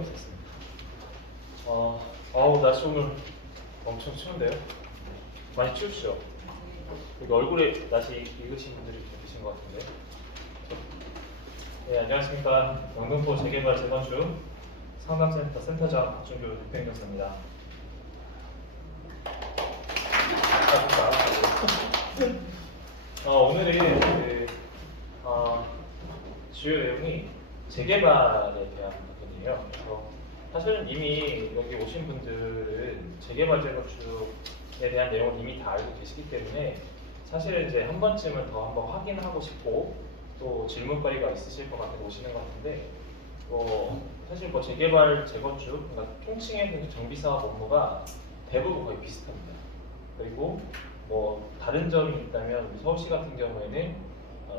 보겠습니다. 날씨 오늘 엄청 추운데요? 많이 추우시죠? 여기 얼굴에 날씨 익으신 분들이 좀 계신 것 같은데. 네, 안녕하십니까. 영등포 재개발 재건축 상담센터 센터장 박준규 대표님입니다. 오늘은 주요 내용이 재개발에 대한 부분이에요. 그래서 사실은 이미 여기 오신 분들은 재개발 재건축에 대한 내용을 이미 다 알고 계시기 때문에 사실은 이제 한 번쯤은 더 한번 확인하고 싶고 또 질문거리가 있으실 것 같아서 오시는 것 같은데 사실 재개발 재건축 그러니까 통칭의 정비사업 업무가 대부분 거의 비슷합니다. 그리고 다른 점이 있다면 서울시 같은 경우에는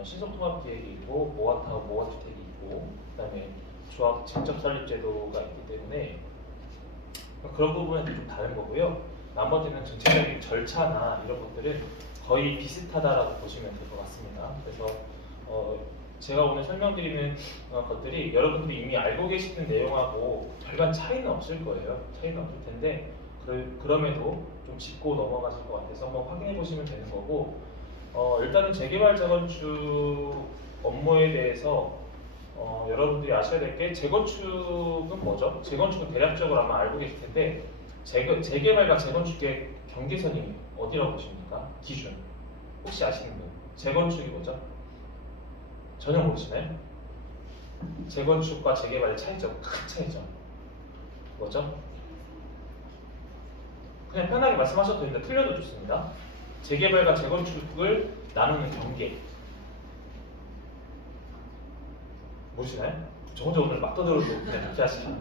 신속통합기획이 있고 모아타운, 모아주택이 있고 그다음에 조합 직접 설립 제도가 있기 때문에 그런 부분은 좀 다른 거고요. 나머지는 정책적인 절차나 이런 것들은 거의 비슷하다라고 보시면 될 것 같습니다. 그래서 제가 오늘 설명드리는 것들이 여러분들이 이미 알고 계시는 내용하고 별반 차이는 없을 거예요. 차이는 없을 텐데 그럼에도 좀 짚고 넘어가실 것 같아서 한번 확인해 보시면 되는 거고 일단은 재개발 재건축 업무에 대해서 여러분들이 아셔야 될 게 재건축은 뭐죠? 재건축은 대략적으로 아마 알고 계실 텐데 재개발과 재건축의 경계선이 어디라고 보십니까? 기준 혹시 아시는 분? 재건축이 뭐죠? 전혀 모르시나요? 재건축과 재개발의 차이점, 큰 차이점 뭐죠? 그냥 편하게 말씀하셔도 됩니다. 틀려도 좋습니다. 재개발과 재건축을 나누는 경계 모르시나요? 저 혼자 오늘 막 떠들어도 그냥 그렇게 하시죠.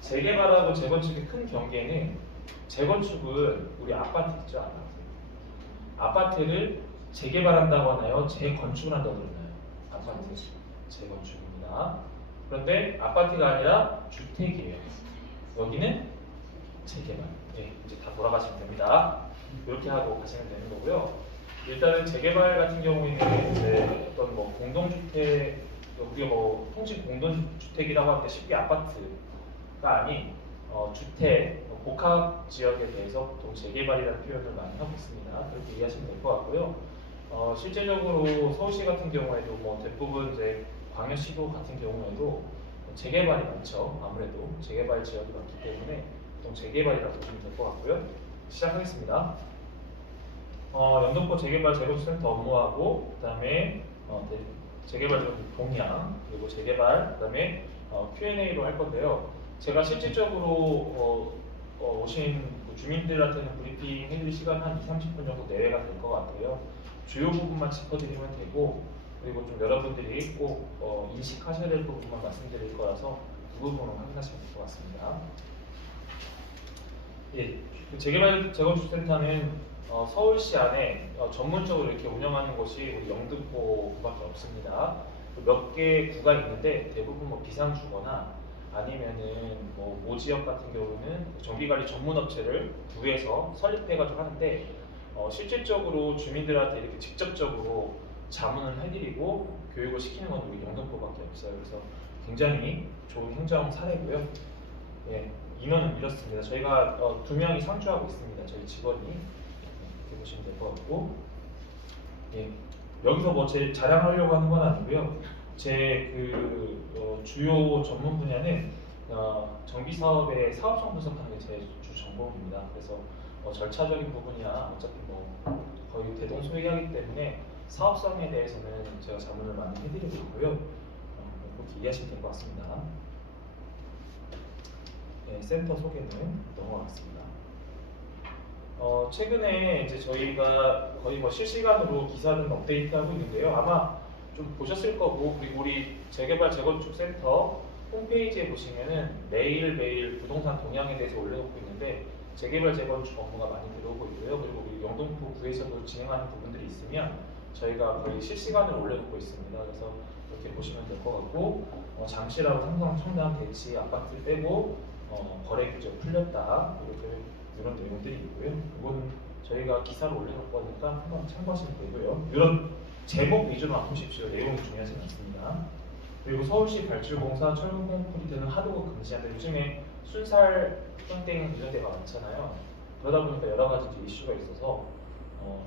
재개발하고 재건축의 큰 경계는 재건축은 우리 아파트 있죠? 아파트를 재개발한다고 하나요? 재건축을 한다고 그러나요? 아파트 재건축입니다. 그런데 아파트가 아니라 주택이에요. 여기는 재개발. 네, 이제 다 돌아가시면 됩니다. 이렇게 하고 가시면 되는 거고요. 일단은 재개발 같은 경우에는 이제 어떤 공동주택, 우리가 통칭 공동주택이라고 하는데 쉽게 아파트가 아닌 주택, 복합 지역에 대해서 보통 재개발이라는 표현을 많이 하고 있습니다. 그렇게 이해하시면 될 것 같고요. 실제적으로 서울시 같은 경우에도 대부분 이제 광역시도 같은 경우에도 재개발이 많죠. 아무래도 재개발 지역이 많기 때문에 보통 재개발이라고 보시면 될 것 같고요. 시작하겠습니다. 영등포 재개발 재건축센터 업무하고 그다음에 재개발 동향 그리고 재개발 그다음에 Q&A로 할 건데요. 제가 실질적으로 오신 주민들한테는 브리핑 해드릴 시간 한 20-30분 정도 내외가 될 것 같아요. 주요 부분만 짚어드리면 되고 그리고 좀 여러분들이 꼭 인식하셔야 될 부분만 말씀드릴 거라서 그 부분을 확인하시면 될 것 같습니다. 예, 재개발 재건축센터는 서울시 안에 전문적으로 이렇게 운영하는 곳이 우리 영등포구밖에 없습니다. 몇 개 구가 있는데 대부분 비상주거나 아니면은 모지역 같은 경우는 정비관리 전문업체를 구해서 설립해가지고 하는데 실질적으로 주민들한테 이렇게 직접적으로 자문을 해드리고 교육을 시키는 건 우리 영등포밖에 없어요. 그래서 굉장히 좋은 행정 사례고요. 예, 인원은 이렇습니다. 저희가 2명이 상주하고 있습니다. 저희 직원이 이렇게 보시면 될 것 같고, 예, 여기서 제 자랑하려고 하는 건 아니고요. 제 주요 전문 분야는 정비 사업의 사업성 분석하는 게 제 주 전공입니다. 그래서 절차적인 부분이야 어차피 거의 대동소이하기 때문에 사업성에 대해서는 제가 자문을 많이 해드리고 있고요. 그렇게 이해하시면 될 것 같습니다. 네, 센터 소개는 넘어가겠습니다. 최근에 이제 저희가 거의 실시간으로 기사를 업데이트하고 있는데요. 아마 좀 보셨을 거고, 그리고 우리 재개발 재건축 센터 홈페이지에 보시면은 매일매일 부동산 동향에 대해서 올려놓고 있는데 재개발 재건축 업무가 많이 들어오고 있고요. 그리고 우리 영등포 구에서도 진행하는 부분들이 있으면 저희가 거의 실시간으로 올려놓고 있습니다. 그래서 이렇게 보시면 될 것 같고, 잠실하고 삼성, 청담, 대치 아파트 빼고 거래 규제 풀렸다 이렇게 이런 내용들이 있고요. 이건 저희가 기사로 올려놓을 거니까 한번 참고하시면 되고요. 이런 제목 위주로 안 보십시오. 내용이 중요하지 않습니다. 그리고 서울시 발주공사 철근 콘크리트는 하도급 금지한다. 요즘에 순살 땡땡 이런 데가 많잖아요. 그러다 보니까 여러 가지 이제 이슈가 있어서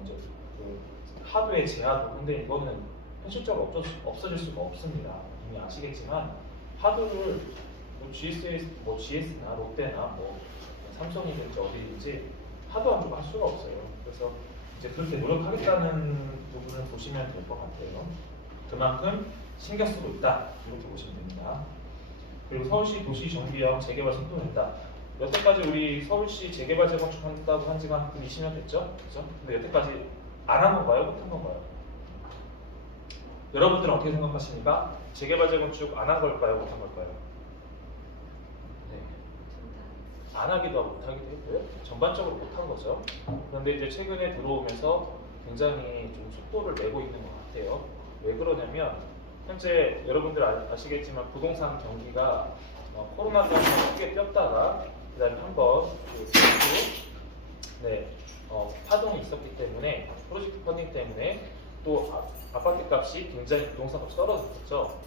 이제 그 하도의 제하도. 근데 이거는 현실적으로 없어질 수가 없습니다. 이미 아시겠지만 하도를 뭐 GS나 롯데나 뭐 삼성이든지 어디든지 하도 안 주고 할 수가 없어요. 그래서 이제 그렇게 노력하겠다는 부분을 보시면 될 것 같아요. 그만큼 신경 쓰고 있다 이렇게 보시면 됩니다. 그리고 서울시 도시정비형 재개발 선도된다. 여태까지 우리 서울시 재개발 재건축한다고 한 지가 한 20년 됐죠? 그죠? 근데 여태까지 안 한 건가요? 못 한 건가요? 여러분들은 어떻게 생각하십니까? 재개발 재건축 안 한 걸까요? 못 한 걸까요? 네. 안 하기도 하고 못 하기도 했고요. 전반적으로 못 한 거죠. 그런데 이제 최근에 들어오면서 굉장히 좀 속도를 내고 있는 것 같아요. 왜 그러냐면 현재 여러분들 아시겠지만 부동산 경기가 코로나 때문에 크게 뛰었다가 그다음에 한번 네, 파동이 있었기 때문에 프로젝트 펀딩 때문에 또 아파트 값이 굉장히 부동산 값이 떨어졌죠.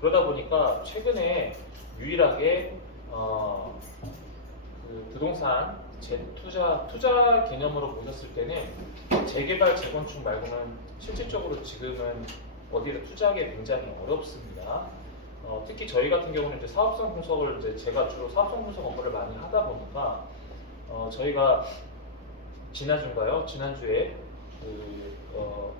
그러다 보니까 최근에 유일하게 그 부동산 투자 개념으로 보셨을 때는 재개발 재건축 말고는 실질적으로 지금은 어디를 투자하기 굉장히 어렵습니다. 특히 저희 같은 경우는 이제 사업성 분석을 이제 제가 주로 사업성 분석 업무를 많이 하다 보니까 저희가 지난주에 뭐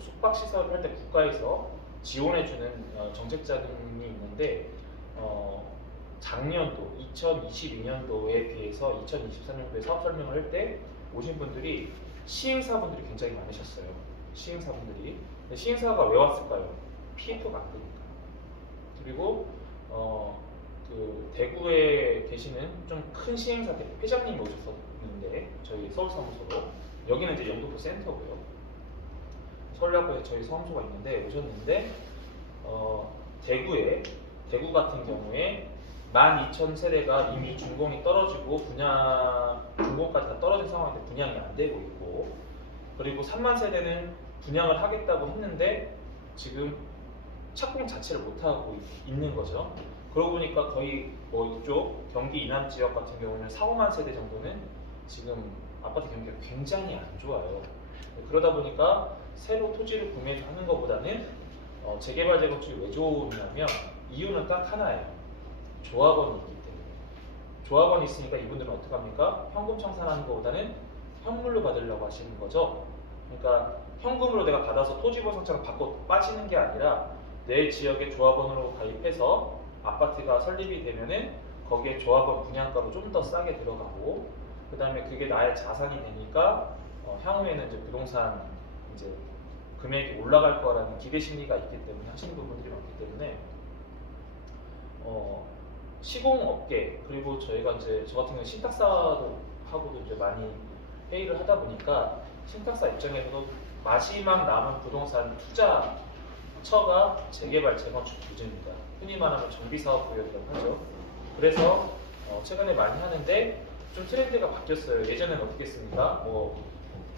숙박 시설을 할 때 국가에서 지원해주는 정책 자금이 있는데 작년도 2022년도에 비해서 2023년도에 사업 설명을 할 때 오신 분들이 시행사분들이 굉장히 많으셨어요. 시행사분들이. 근데 시행사가 왜 왔을까요? PF가 안 되니까. 그리고 그 대구에 계시는 좀 큰 시행사 회장님이 오셨었는데 저희 서울사무소로 여기는 이제 영등포 센터고요. 서울역에 저희 사무소가 있는데 오셨는데 대구 같은 경우에 12,000세대가 이미 준공이 떨어지고 준공까지 다 떨어진 상황인데 분양이 안 되고 있고, 그리고 3만 세대는 분양을 하겠다고 했는데 지금 착공 자체를 못 하고 있는 거죠. 그러고 보니까 거의 뭐 이쪽 경기 이남 지역 같은 경우는 4, 5만 세대 정도는 지금 아파트 경기가 굉장히 안 좋아요. 그러다 보니까 새로 토지를 구매하는 것보다는 재개발 재건축이 왜 좋으냐면 이유는 딱 하나예요. 조합원이 있기 때문에. 조합원이 있으니까 이분들은 어떻게 합니까? 현금 청산하는 것보다는 현물로 받으려고 하시는 거죠. 그러니까 현금으로 내가 받아서 토지보상처럼 받고 빠지는 게 아니라 내 지역의 조합원으로 가입해서 아파트가 설립이 되면은 거기에 조합원 분양가로 좀 더 싸게 들어가고, 그 다음에 그게 나의 자산이 되니까 향후에는 이제 부동산 이제 금액이 올라갈 거라는 기대 심리가 있기 때문에 하시는 부분들이 많기 때문에 시공업계, 그리고 저희가 이제 저 같은 경우 신탁사도 하고도 이제 많이 회의를 하다 보니까 신탁사 입장에서도 마지막 남은 부동산 투자처가 재개발 재건축 부지입니다. 흔히 말하면 정비사업구역이라고 하죠. 그래서 최근에 많이 하는데 좀 트렌드가 바뀌었어요. 예전에는 어떻게 했습니까? 뭐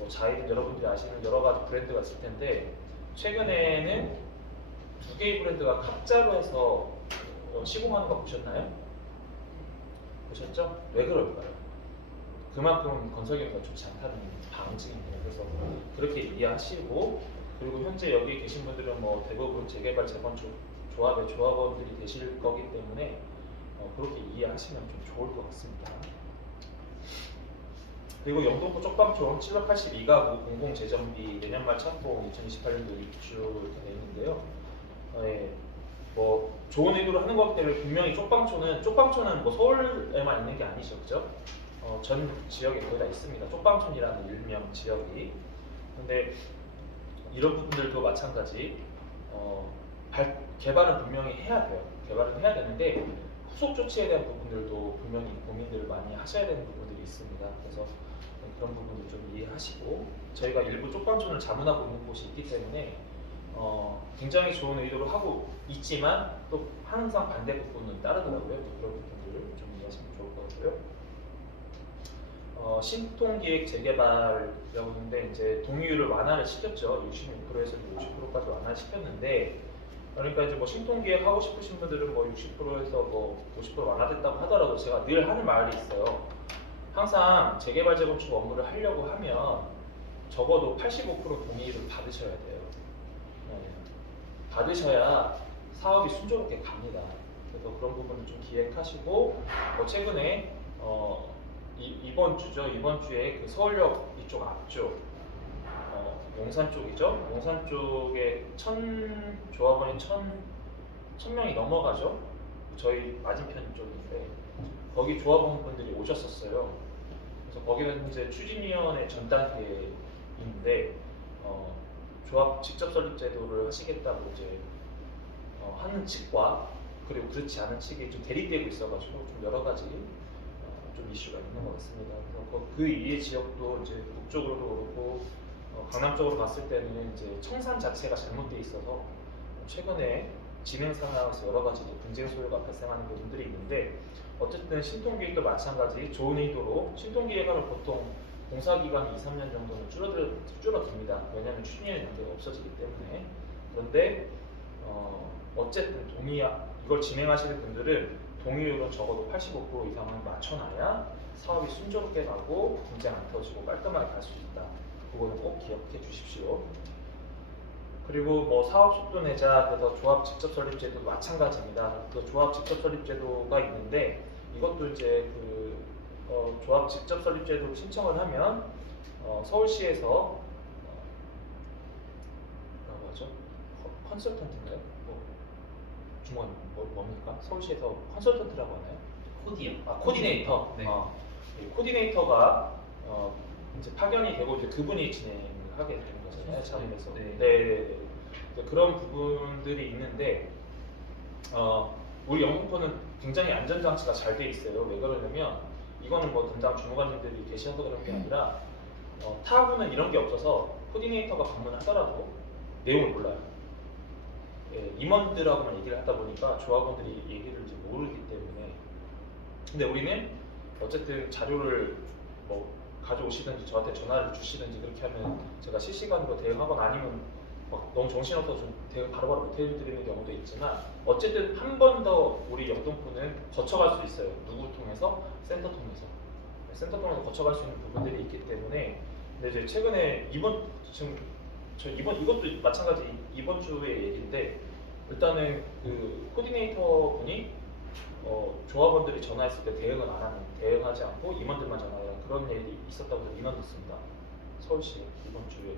자이든 여러분들이 아시는 여러 가지 브랜드가 있을 텐데 최근에는 두 개의 브랜드가 각자로 해서 시공하는 거 보셨나요? 보셨죠? 왜 그럴까요? 그만큼 건설 경기가 좋지 않다는 방증입니다. 그래서 그렇게 이해하시고, 그리고 현재 여기 계신 분들은 뭐 대부분 재개발 재건축 조합의 조합원들이 되실 거기 때문에 그렇게 이해하시면 좀 좋을 것 같습니다. 그리고 영등포 쪽방촌 782가구 공공재정비 내년 말 착공 2028년도 입주 이렇게 돼 있는데요. 뭐 좋은 의도로 하는 거기 때문에 분명히 쪽방촌은 뭐 서울에만 있는 게 아니죠, 그죠? 전 지역에 거의 다 있습니다. 쪽방촌이라는 일명 지역이. 근데 이런 부분들도 마찬가지 개발은 분명히 해야 돼요. 개발은 해야 되는데 후속 조치에 대한 부분들도 분명히 고민들을 많이 하셔야 되는 부분들이 있습니다. 그래서 그런 부분들 좀 이해하시고, 저희가 일부 쪽방촌을 자문하고 있는 곳이 있기 때문에 굉장히 좋은 의도로 하고 있지만 또 항상 반대 부분은 따르더라고요. 그런 부분들을 좀 이해하시면 좋을 것 같고요. 신통기획 재개발이라고 하는데 이제 동의율을 완화를 시켰죠. 66%에서 50%까지 완화를 시켰는데 그러니까 이제 뭐 신통기획 하고 싶으신 분들은 뭐 60%에서 뭐 50% 완화됐다고 하더라도 제가 늘 하는 말이 있어요. 항상 재개발 재건축 업무를 하려고 하면 적어도 85% 동의를 받으셔야 돼요. 네. 받으셔야 사업이 순조롭게 갑니다. 그래서 그런 부분을 좀 기획하시고 뭐 최근에 이번 주죠. 이번 주에 그 서울역 이쪽 앞쪽 용산 쪽이죠. 용산 쪽에 조합원이 천 명이 넘어가죠. 저희 맞은편 쪽인데 거기 조합원분들이 오셨었어요. 그래서 거기는 이제 추진위원회 전 단계인데 조합 직접 설립 제도를 하시겠다고 이제 하는 측과 그리고 그렇지 않은 측이 좀 대립되고 있어가지고 좀 여러 가지 좀 이슈가 있는 것 같습니다. 그래서 그 이해 지역도 이제 북쪽으로도 그렇고 강남 쪽으로 봤을 때는 이제 청산 자체가 잘못돼 있어서 최근에 진행 상황에서 여러 가지 분쟁 소요가 발생하는 부분들이 있는데 어쨌든 신통기획도 마찬가지 좋은 의도로 신통기획하면 보통 공사 기간이 2, 3년 정도는 줄어듭니다. 왜냐하면 추진의 연대가 없어지기 때문에. 그런데 어쨌든 이걸 진행하시는 분들은 동의율은 적어도 85% 이상을 맞춰놔야 사업이 순조롭게 가고 분쟁 안 터지고 깔끔하게 갈 수 있다. 그거는 꼭 기억해 주십시오. 그리고 뭐 사업 속도 내자, 그래서 조합 직접 설립 제도도 마찬가지입니다. 그 조합 직접 설립 제도가 있는데 이것도 이제 조합 직접 설립 제도를 신청을 하면 서울시에서 뭐라고 하죠? 컨설턴트인가요? 주목은 뭡니까? 서울시에서 컨설턴트라고 하나요? 코디요. 코디네이터. 네. 코디네이터가 이제 파견이 되고 이제 그분이 진행을 하게 되는 거잖아요. 자문에서. 네. 그런 부분들이 있는데 우리 영등포는 굉장히 안전장치가 잘 돼 있어요. 왜 그러냐면 이거는 뭐 담당 주무관님들이 계셔서 그런 게 아니라 타부는 이런 게 없어서 코디네이터가 방문하더라도 내용을 몰라요. 예, 임원들하고만 얘기를 하다 보니까 조합원들이 얘기를 이제 모르기 때문에. 근데 우리는 어쨌든 자료를 뭐 가져오시든지 저한테 전화를 주시든지 그렇게 하면 제가 실시간으로 대응하거나 아니면 막 너무 정신없어서 좀 대응 바로바로 못 해드리는 경우도 있지만 어쨌든 한 번 더 우리 영등포는 거쳐갈 수 있어요. 누구 통해서? 센터 통해서. 센터 통해서 거쳐갈 수 있는 부분들이 있기 때문에. 근데 이제 최근에 이것도 마찬가지 이번 주의 얘기인데 일단은 그 코디네이터 분이 조합원들이 전화했을 때 대응하지 않고 임원들만 전화해요. 그런 일이 있었다고 인원 듣습니다. 서울시 이번 주에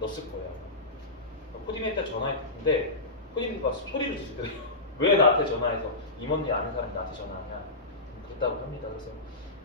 넣었을 거예요. 코디네이터 전화했는데 코디네이터가 소리를 지르더래요. 왜 나한테 전화해서 임원이 아는 사람이 나한테 전화하냐. 그렇다고 합니다. 그래서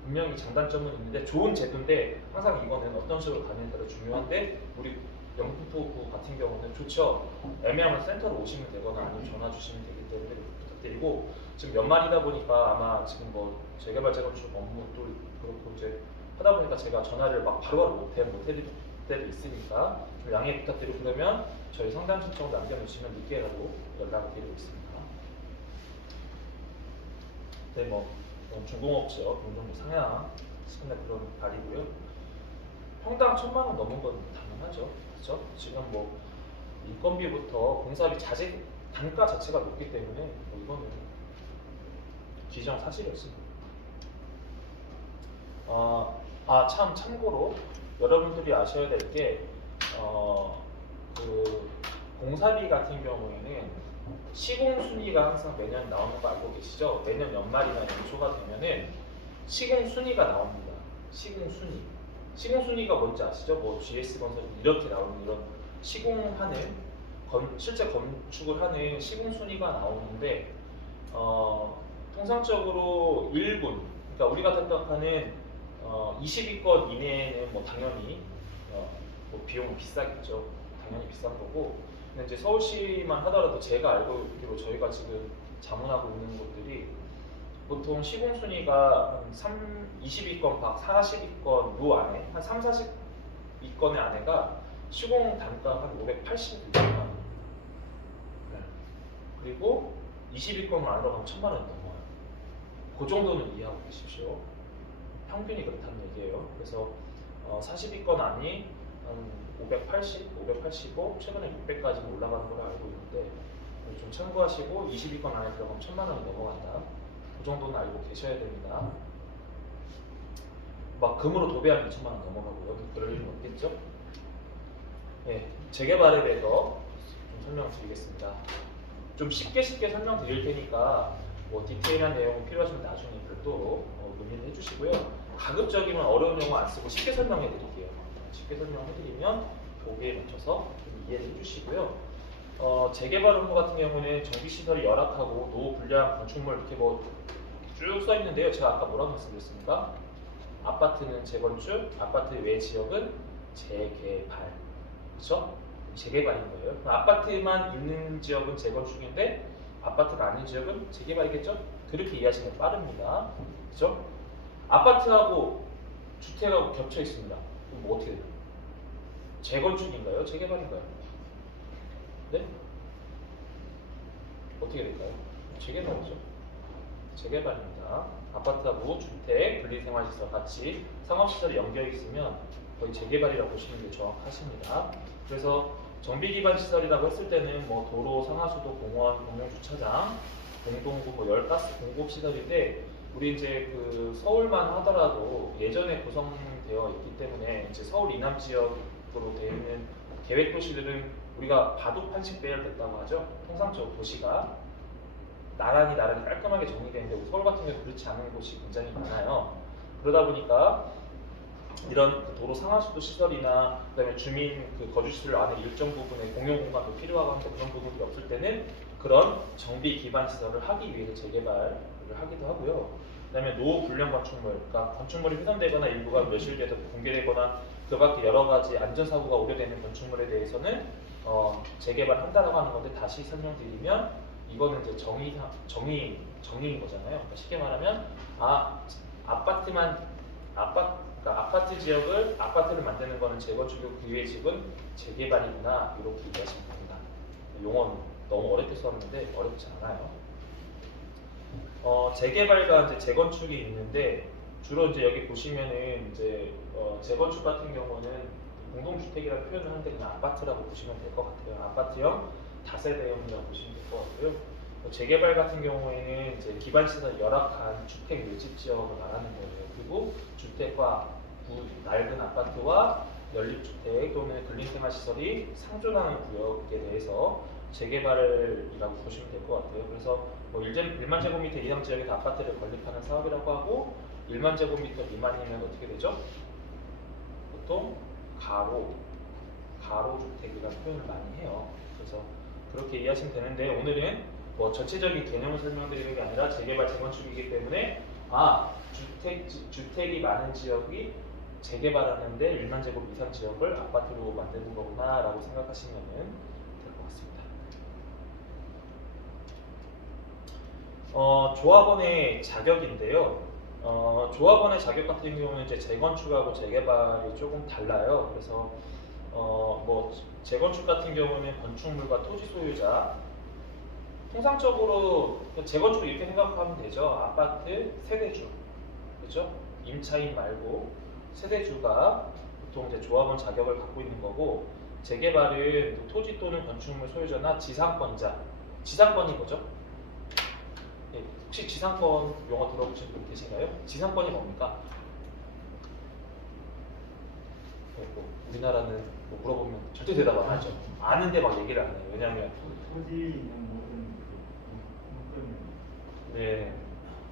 분명히 장단점은 있는데 좋은 제도인데 항상 이거는 어떤 식으로 가느냐에 따라 중요한데 우리 영등포구 같은 경우는 좋죠. 애매하면 센터로 오시면 되거나 아니면 전화 주시면 되기 때문에 부탁드리고 지금 연말이다 보니까 아마 지금 뭐 재개발 재건축 업무도 그렇고 이제 하다 보니까 제가 전화를 막 바로바로 못 해드릴 때도 있으니까 좀 양해 부탁드리고 그러면 저희 상담 신청 남겨주시면 늦게라도 연락을 드리고 있습니다. 네, 뭐 중공업체업 공정비 상향시키는 그런 발이고요. 평당 1,000만 원 넘은 건 당연하죠. 그렇죠? 지금 뭐 인건비부터 공사비 자재 단가 자체가 높기 때문에 뭐 이거는 기정사실이었습니다. 참고로 여러분들이 아셔야 될 게 그 공사비 같은 경우에는 시공 순위가 항상 매년 나오는 거 알고 계시죠? 매년 연말이나 연초가 되면은 시공 순위가 나옵니다. 시공 순위. 시공 순위가 뭔지 아시죠? 뭐 GS 건설 이렇게 나오는 이런 시공하는 실제 건축을 하는 시공 순위가 나오는데 통상적으로 1군, 그러니까 우리가 생각하는 20위권 이내에는 뭐 당연히 뭐 비용은 비싸겠죠. 당연히 비싼 거고. 근데 이제 서울시만 하더라도 제가 알고 있기로 저희가 지금 자문하고 있는 곳들이 보통 시공 순위가 한 20위권 밖 40위권 로 안에 한 3, 40위권의 안에가 시공 단가 한 580만 원. 네. 그리고 20위권 안으로 가면 1,000만 원이 넘어요. 그 정도는 이해하고 계십시오. 평균이 그렇다는 얘기예요. 그래서 40위권 안이 한 580, 585, 최근에 600까지 올라가는 걸 알고 있는데 좀 참고하시고 22건 안에 들어가면 1,000만 원이 넘어간다. 그 정도는 알고 계셔야 됩니다. 막 금으로 도배하면 2천만 원 넘어가고요. 그럴 일은 없겠죠? 네, 재개발에 대해서 좀 설명드리겠습니다. 좀 쉽게 설명드릴 테니까 뭐 디테일한 내용이 필요하시면 나중에 별도로 문의를 해주시고요. 가급적이면 어려운 용어 안 쓰고 쉽게 설명해 드릴게요. 쉽게 설명해 드리면 거기에 맞춰서 좀 이해를 해주시고요. 재개발 업무 같은 경우는 정비시설이 열악하고 노후 불량 건축물 이렇게 뭐 쭉 써 있는데요. 제가 아까 뭐라고 말씀드렸습니까? 아파트는 재건축, 아파트 외 지역은 재개발. 그렇죠? 재개발인 거예요. 아파트만 있는 지역은 재건축인데 아파트가 아닌 지역은 재개발이겠죠? 그렇게 이해하시면 빠릅니다. 그렇죠? 아파트하고 주택하고 겹쳐 있습니다. 그럼 뭐 어떻게 돼요? 재건축인가요? 재개발인가요? 네? 어떻게 될까요? 재개발이죠. 재개발입니다. 아파트하고 주택, 분리생활시설 같이 상업시설이 연결 있으면 거의 재개발이라고 보시는 게 정확하십니다. 그래서 정비기반 시설이라고 했을 때는 뭐 도로, 상하수도, 공원, 공용주차장, 공동구, 뭐 열가스 공급시설인데 우리 이제 그 서울만 하더라도 예전에 구성되어 있기 때문에 이제 서울 이남 지역으로 되어 있는 계획 도시들은 우리가 바둑 판식 배열됐다고 하죠. 통상적으로 도시가 나란히 깔끔하게 정리되는데 우리 서울 같은 경우 그렇지 않은 곳이 굉장히 많아요. 그러다 보니까 이런 그 도로 상하수도 시설이나 그다음에 주민 그 거주시설 안에 일정 부분의 공용 공간도 필요하고 한데 그런 부분이 없을 때는 그런 정비 기반 시설을 하기 위해서 재개발을 하기도 하고요. 그다음에 노후 불량 건축물, 그러니까 건축물이 훼손되거나 일부가 멸실돼서 붕괴되거나 그 밖에 여러 가지 안전사고가 우려되는 건축물에 대해서는 재개발한다라고 하는 건데 다시 설명드리면 이거는 이제 정의인 거잖아요. 그러니까 쉽게 말하면 그러니까 아파트 지역을 아파트를 만드는 거는 재건축이고 그 외의 지역은 재개발이구나 이렇게 이해하시면 됩니다. 용어는 너무 어렵게 썼는데 어렵지 않아요. 재개발과 이제 재건축이 있는데 주로 이제 여기 보시면은 이제 재건축 같은 경우는 공동주택이라는 표현을 하는데 그냥 아파트라고 보시면 될 것 같아요. 아파트형 다세대형이라고 보시면 될 것 같고요. 재개발 같은 경우에는 이제 기반시설 열악한 주택 밀집 지역을 말하는 거예요. 그리고 주택과 낡은 아파트와 연립주택 또는 근린생활시설이 상존하는 구역에 대해서 재개발이라고 보시면 될 것 같아요. 그래서 뭐 1만 제곱미터 이상 지역에서 아파트를 건립하는 사업이라고 하고 1만 제곱미터 미만이면 어떻게 되죠? 보통 가로주택이라는 표현을 많이 해요. 그래서 그렇게 이해하시면 되는데 오늘은 뭐 전체적인 개념을 설명드리는 게 아니라 재개발 재건축이기 때문에 주택이 많은 지역이 재개발하는데 1만 제곱 이상 지역을 아파트로 만드는 거구나 라고 생각하시면 될 것 같습니다. 조합원의 자격인데요. 조합원의 자격 같은 경우는 이제 재건축하고 재개발이 조금 달라요. 그래서 뭐 재건축 같은 경우는 건축물과 토지 소유자 통상적으로 재건축을 이렇게 생각하면 되죠. 아파트 세대주, 그렇죠? 임차인 말고 세대주가 보통 이제 조합원 자격을 갖고 있는 거고 재개발은 토지 또는 건축물 소유자나 지상권자, 지상권이 뭐죠? 예, 혹시 지상권 용어 들어보신 분 계신가요? 지상권이 뭡니까? 뭐 우리나라는 뭐 물어보면 절대 대답 안 하죠. 아는데 막 얘기를 안 해요. 왜냐하면 토지 모든 네.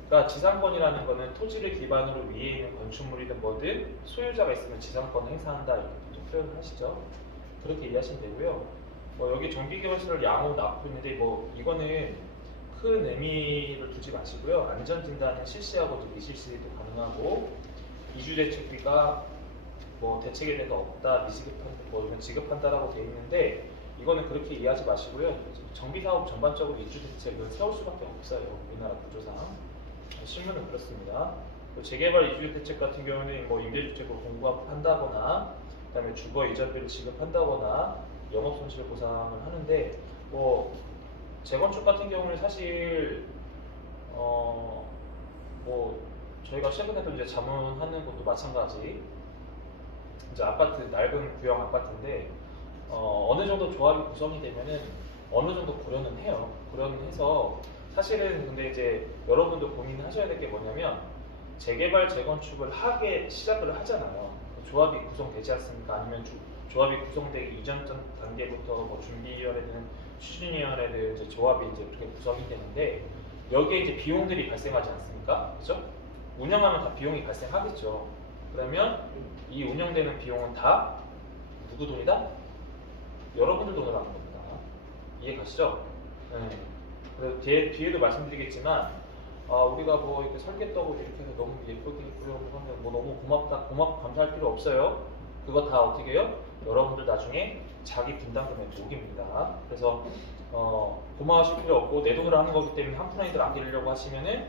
그러니까 지상권이라는 거는 토지를 기반으로 위에 있는 건축물이든 뭐든 소유자가 있으면 지상권을 행사한다 이렇게 표현을 하시죠. 그렇게 이해하시면 되고요. 여기 정비개발시설 양호 낳고 있는데 뭐 이거는 큰 의미를 두지 마시고요. 안전진단은 실시하고도 미실시도 가능하고 이주대책비가 뭐 대책에 대해서 없다, 이건 지급한다라고 되어 있는데 이거는 그렇게 이해하지 마시고요. 정비사업 전반적으로 이주대책을 세울 수밖에 없어요. 우리나라 구조상. 실무는 그렇습니다. 재개발 이주대책 같은 경우는 뭐 임대주택으로 공급한다거나 그다음에 주거 이전비를 지급한다거나 영업손실 보상을 하는데 뭐 재건축 같은 경우는 사실 뭐 저희가 최근에도 이제 자문하는 것도 마찬가지 이제 아파트 낡은 구형 아파트인데 어느 정도 조합이 구성이 되면은 어느 정도 고려는 해요. 고려는 해서 사실은 근데 이제 여러분도 고민하셔야 될 게 뭐냐면 재개발 재건축을 하게 시작을 하잖아요. 조합이 구성되지 않습니까? 아니면 조합이 구성되기 이전 단계부터 뭐 준비위원회든 추진위원회든 이제 조합이 이제 그렇게 구성이 되는데 여기에 이제 비용들이 발생하지 않습니까? 그죠? 운영하면 다 비용이 발생하겠죠. 그러면 이 운영되는 비용은 다 누구 돈이다? 여러분들 돈으로 하는 겁니다. 이해 가시죠? 네. 그래서 뒤에도 말씀드리겠지만 우리가 뭐 이렇게 설계도하고 이렇게 해서 너무 예쁘게 그려고 하면 뭐 너무 고맙고 감사할 필요 없어요. 그거 다 어떻게 해요? 여러분들 나중에 자기 분담금에 녹입니다. 그래서 고마워하실 필요 없고 내 돈으로 하는 거기 때문에 한 푼이라도 아끼려고 하시면은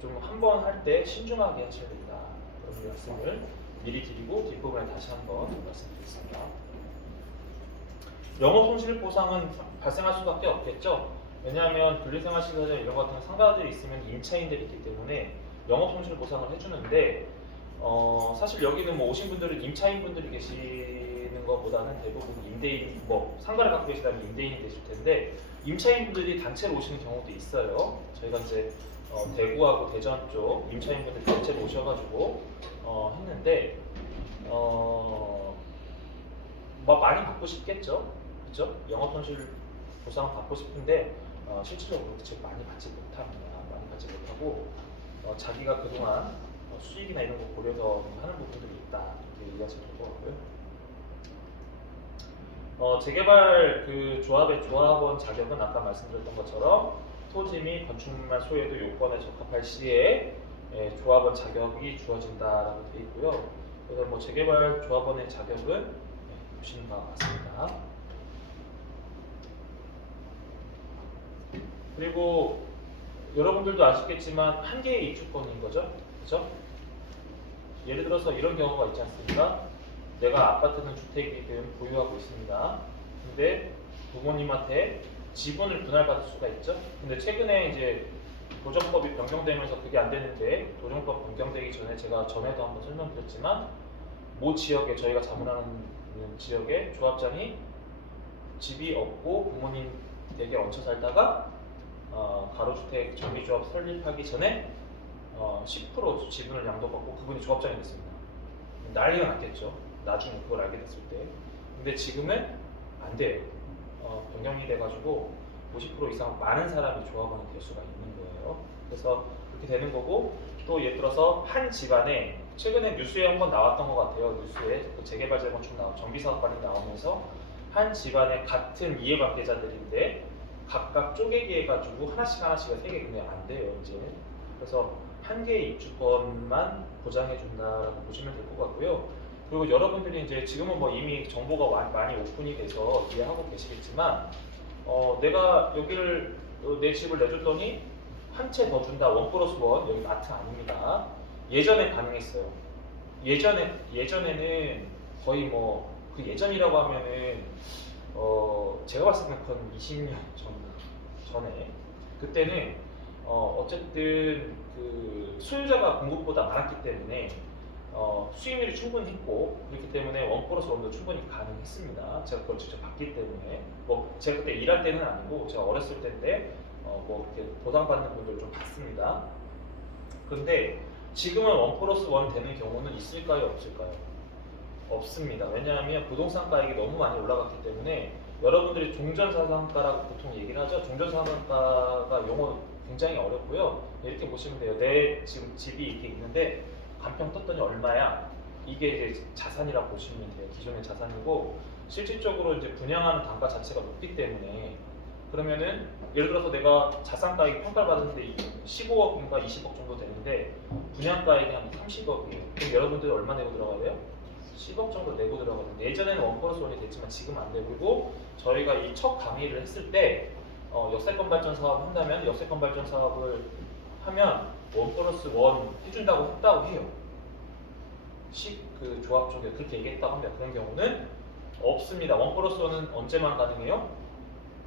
좀 한 번 할 때 신중하게 하셔야 된다. 그런 말씀을 미리 드리고 뒷부분에 다시 한번 말씀드리겠습니다. 영업 손실 보상은 발생할 수밖에 없겠죠. 왜냐하면 분리생활시설이나 이런 같은 상가들이 있으면 임차인들이 있기 때문에 영업 손실 보상을 해주는데 사실 여기는 뭐 오신 분들은 임차인 분들이 계시는 것보다는 대부분 임대인 뭐 상가를 갖고 계시다면 임대인이 되실 텐데 임차인 분들이 단체로 오시는 경우도 있어요. 저희가 이제 대구하고 대전 쪽 임차인 분들 단체로 오셔가지고 했는데 뭐 많이 받고 싶겠죠. 그렇죠? 영업 손실 보상 받고 싶은데 실질적으로 그렇게 많이 받지 못합니다. 많이 받지 못하고 자기가 그동안 수익이나 이런 거 고려해서 하는 부분들이 있다. 이렇게 이해하시면 될 것 같고요. 재개발 그 조합의 조합원 자격은 아까 말씀드렸던 것처럼 토지 및 건축물만 소유해도 요건에 적합할 시에 조합원 자격이 주어진다라고 되어 있고요. 그래서 뭐 재개발 조합원의 자격은 보시는 바와 같습니다. 그리고 여러분들도 아시겠지만 한 개의 입주권인 거죠. 그죠? 예를 들어서 이런 경우가 있지 않습니까? 내가 아파트든 주택이든 보유하고 있습니다. 근데 부모님한테 지분을 분할받을 수가 있죠. 근데 최근에 이제 도정법이 변경되면서 그게 안 되는데 도정법 변경되기 전에 제가 전에도 한번 설명드렸지만 모 지역에 저희가 자문하는 지역에 조합장이 집이 없고 부모님 댁에 얹혀 살다가 가로주택 정비조합 설립하기 전에 10% 지분을 양도받고 그분이 조합장이 됐습니다. 난리가 났겠죠. 나중에 그걸 알게 됐을 때. 근데 지금은 안 돼요. 변경이 돼가지고 50% 이상 많은 사람이 조합원이 될 수가 있는 거예요. 그래서 그렇게 되는 거고 또 예를 들어서 한 집안에 최근에 뉴스에 한번 나왔던 것 같아요. 뉴스에 그 재개발 재건축 정비사업관이 나오면서 한 집안에 같은 이해관계자들인데 각각 쪼개기 해가지고 하나씩 세개 그냥 안 돼요 이제. 그래서 한 개의 입주권만 보장해준다라고 보시면 될 것 같고요. 그리고 여러분들이 이제 지금은 뭐 이미 정보가 많이 오픈이 돼서 이해하고 계시겠지만 내가 여기를 내 집을 내줬더니 한 채 더 준다 1+1 여기 마트 아닙니다. 예전에 가능했어요. 예전에는 거의 뭐 그 예전이라고 하면은 제가 봤을 때는 건 20년 전에 그때는 어쨌든 그 소유자가 공급보다 많았기 때문에 수익률이 충분했고 그렇기 때문에 1+1도 충분히 가능했습니다. 제가 그걸 직접 봤기 때문에 뭐 제가 그때 일할 때는 아니고 제가 어렸을 때인데 뭐 이렇게 보상받는 분들 좀 봤습니다. 그런데 지금은 1+1 되는 경우는 있을까요, 없을까요? 없습니다. 왜냐하면 부동산 가격이 너무 많이 올라갔기 때문에 여러분들이 종전자산가라고 보통 얘기를 하죠. 종전자산가가 용어 굉장히 어렵고요. 이렇게 보시면 돼요. 내 지금 집이 이렇게 있는데 간평 떴더니 얼마야? 이게 이제 자산이라고 보시면 돼요. 기존의 자산이고 실질적으로 이제 분양하는 단가 자체가 높기 때문에 그러면은 예를 들어서 내가 자산가액이 평가를 받았는데 15억인가 20억 정도 되는데 분양가액이 한 30억이에요. 그럼 여러분들 얼마 내고 들어가야 돼요? 10억 정도 내고 들어가거든요. 예전에는 1+1이 됐지만 지금 안 되고 그리고 저희가 이 첫 강의를 했을 때 역세권 발전 사업 한다면 역세권 발전 사업을 하면 1+1 해준다고 했다고 해요. 그 조합 쪽에 그렇게 얘기했다고 합니다. 그런 경우는 없습니다. 1+1은 언제만 가능해요?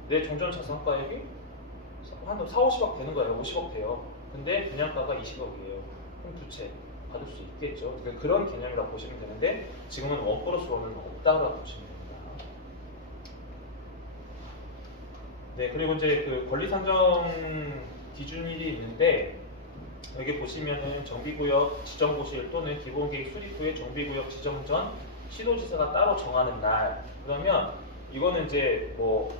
내 종전 자산가액이 한 4, 50억 되는 거예요. 50억 돼요. 근데 분양가가 20억이에요. 그럼 두 채 받을 수 있겠죠. 그러니까 그런 개념이라고 보시면 되는데 지금은 1+1은 없다고 보시면 됩니다. 네, 그리고 이제 그 권리 산정 기준일이 있는데 여기 보시면은 정비구역 지정고시일 또는 기본계획 수립 후에 정비구역 지정 전 시도지사가 따로 정하는 날. 그러면 이거는 이제 뭐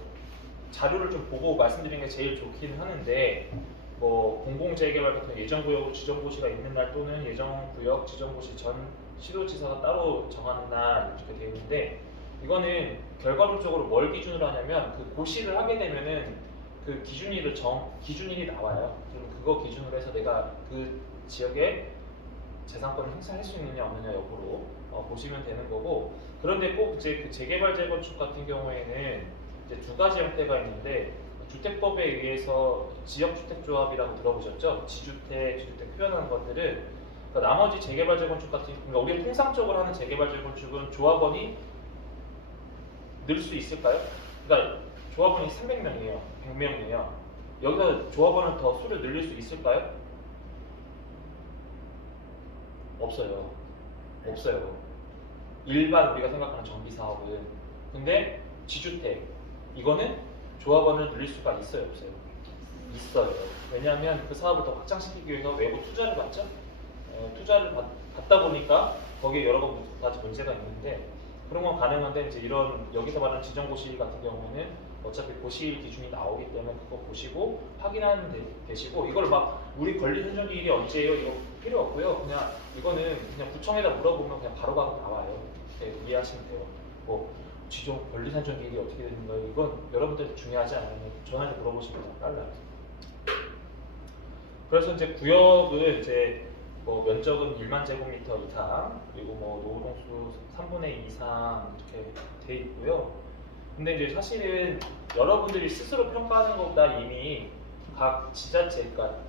자료를 좀 보고 말씀드리는 게 제일 좋기는 하는데 뭐 공공재개발 같은 예정구역으로 지정고시가 있는 날 또는 예정구역 지정고시 전 시도지사가 따로 정하는 날 이렇게 되어 있는데 이거는 결과론적으로 뭘 기준으로 하냐면 그 고시를 하게 되면은 그 기준일이 나와요. 그럼 그거 기준으로 해서 내가 그 지역에 재산권을 행사할 수 있느냐 없느냐 여부로 보시면 되는 거고 그런데 꼭 이제 그 재개발 재건축 같은 경우에는 이제 두 가지 형태가 있는데 주택법에 의해서 지역주택조합이라고 들어보셨죠? 지주택, 지주택 표현하는 것들은 그러니까 나머지 재개발 재건축 같은 그러니까 우리가 통상적으로 하는 재개발 재건축은 조합원이 늘 수 있을까요? 그러니까 조합원이 300명이에요. 100명이에요. 여기서 조합원을 더 수를 늘릴 수 있을까요? 없어요. 없어요. 일반 우리가 생각하는 정비 사업은 근데 지주택 이거는 조합원을 늘릴 수가 있어요, 없어요? 있어요. 왜냐하면 그 사업을 더 확장시키기 위해서 외부 투자를 받죠. 투자를 받다 보니까 거기에 여러 가지 문제가 있는데 그런 건 가능한데 이제 이런 여기서 말하는 지정고시 같은 경우에는 어차피 고시일 기준이 나오기 때문에 그거 보시고 확인하면 되시고 이걸 막 우리 권리 선정기일이 언제예요? 이거 필요 없고요. 그냥 이거는 그냥 구청에다 물어보면 그냥 바로바로 나와요. 네, 이해하시면 돼요. 뭐 지정 권리 선정기일이 어떻게 되는 거예요? 이건 여러분들 중요하지 않으면 전화해서 물어보시면 그냥 빨라요. 그래서 이제 구역은 이제 뭐 면적은 1만 제곱미터 이상 그리고 뭐 노후동수 3분의 2 이상 이렇게 돼 있고요. 근데 이제 사실은 여러분들이 스스로 평가하는 것보다 이미 각 지자체, 그러니까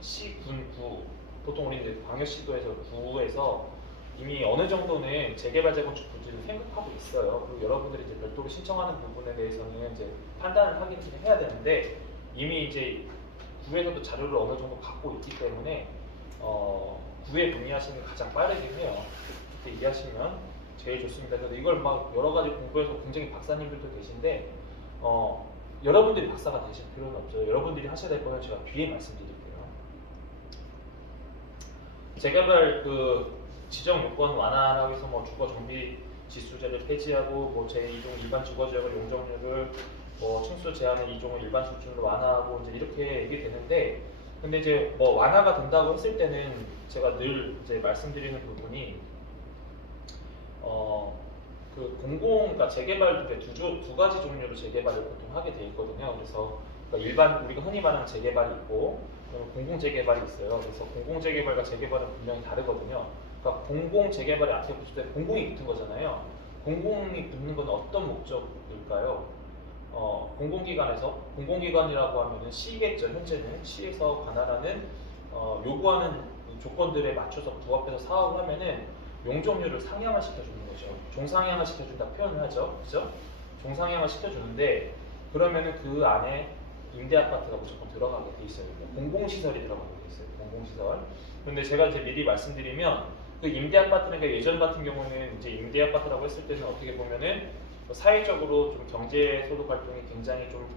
시, 군, 구 보통 우리 이제 광역시도에서 구에서 이미 어느 정도는 재개발 재건축 부지를 생각하고 있어요. 그리고 여러분들이 이제 별도로 신청하는 부분에 대해서는 이제 판단을 하긴 해야 되는데 이미 이제 구에서도 자료를 어느 정도 갖고 있기 때문에 구에 동의하시는 게 가장 빠르긴 해요. 그렇게 이해하시면 제일 좋습니다. 그래서 이걸 막 여러 가지 공부해서 굉장히 박사님들도 계신데 여러분들이 박사가 되실 필요는 없어요. 여러분들이 하셔야 될 거는 제가 뒤에 말씀드릴게요. 재개발 그 지정 요건 완화하기 위해서 뭐 주거 정비 지수제를 폐지하고 뭐 제2종 일반 주거 지역을 용적률을 뭐 층수 제한의 2종을 일반 수준으로 완화하고 이제 이렇게 얘기되는데 근데 이제 뭐 완화가 된다고 했을 때는 제가 늘 이제 말씀드리는 부분이 그러니까 재개발도 이제 두 가지 종류로 재개발을 보통 하게 돼 있거든요. 그래서 그러니까 일반 우리가 흔히 말하는 재개발이 있고 공공 재개발이 있어요. 그래서 공공 재개발과 재개발은 분명히 다르거든요. 그러니까 공공 재개발에 앞에 붙을 때 공공이 붙은 거잖아요. 공공이 붙는 건 어떤 목적일까요? 공공기관이라고 하면은 시겠죠. 현재는 시에서 관할하는 요구하는 조건들에 맞춰서 부합해서 사업을 하면은 용적률을 상향을 시켜주는 거죠. 종상향을 시켜준다 표현을 하죠. 그죠? 종상향을 시켜주는데 그러면은 그 안에 임대 아파트가 무조건 들어가게 돼 있어요. 공공시설이 들어가게 돼 있어요. 공공시설. 그런데 제가 이제 미리 말씀드리면 그 임대 아파트는 예전 같은 경우는 이제 임대 아파트라고 했을 때는 어떻게 보면은 사회적으로 좀 경제 소득 활동이 굉장히 좀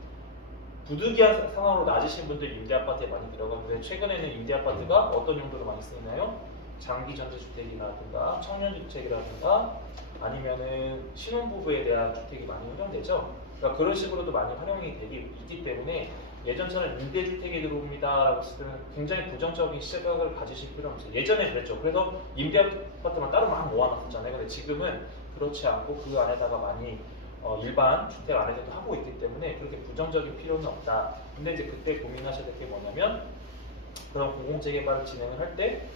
부득이한 상황으로 낮으신 분들 임대 아파트에 많이 들어가는데 최근에는 임대 아파트가 어떤 용도로 많이 쓰이나요? 장기 전세 주택이라든가 청년 주택이라든가 아니면은 신혼부부에 대한 주택이 많이 활용되죠. 그러니까 그런 식으로도 많이 활용이 되기 있기 때문에 예전처럼 임대주택이 들어옵니다라고 했을 때는 굉장히 부정적인 시각을 가지실 필요는 없어요. 예전에 그랬죠. 그래서 임대 아파트만 따로 막 모아놨었잖아요. 근데 지금은 그렇지 않고 그 안에다가 많이 일반 주택 안에서도 하고 있기 때문에 그렇게 부정적인 필요는 없다. 근데 이제 그때 고민하셔야 될 게 뭐냐면 그런 공공재개발을 진행을 할 때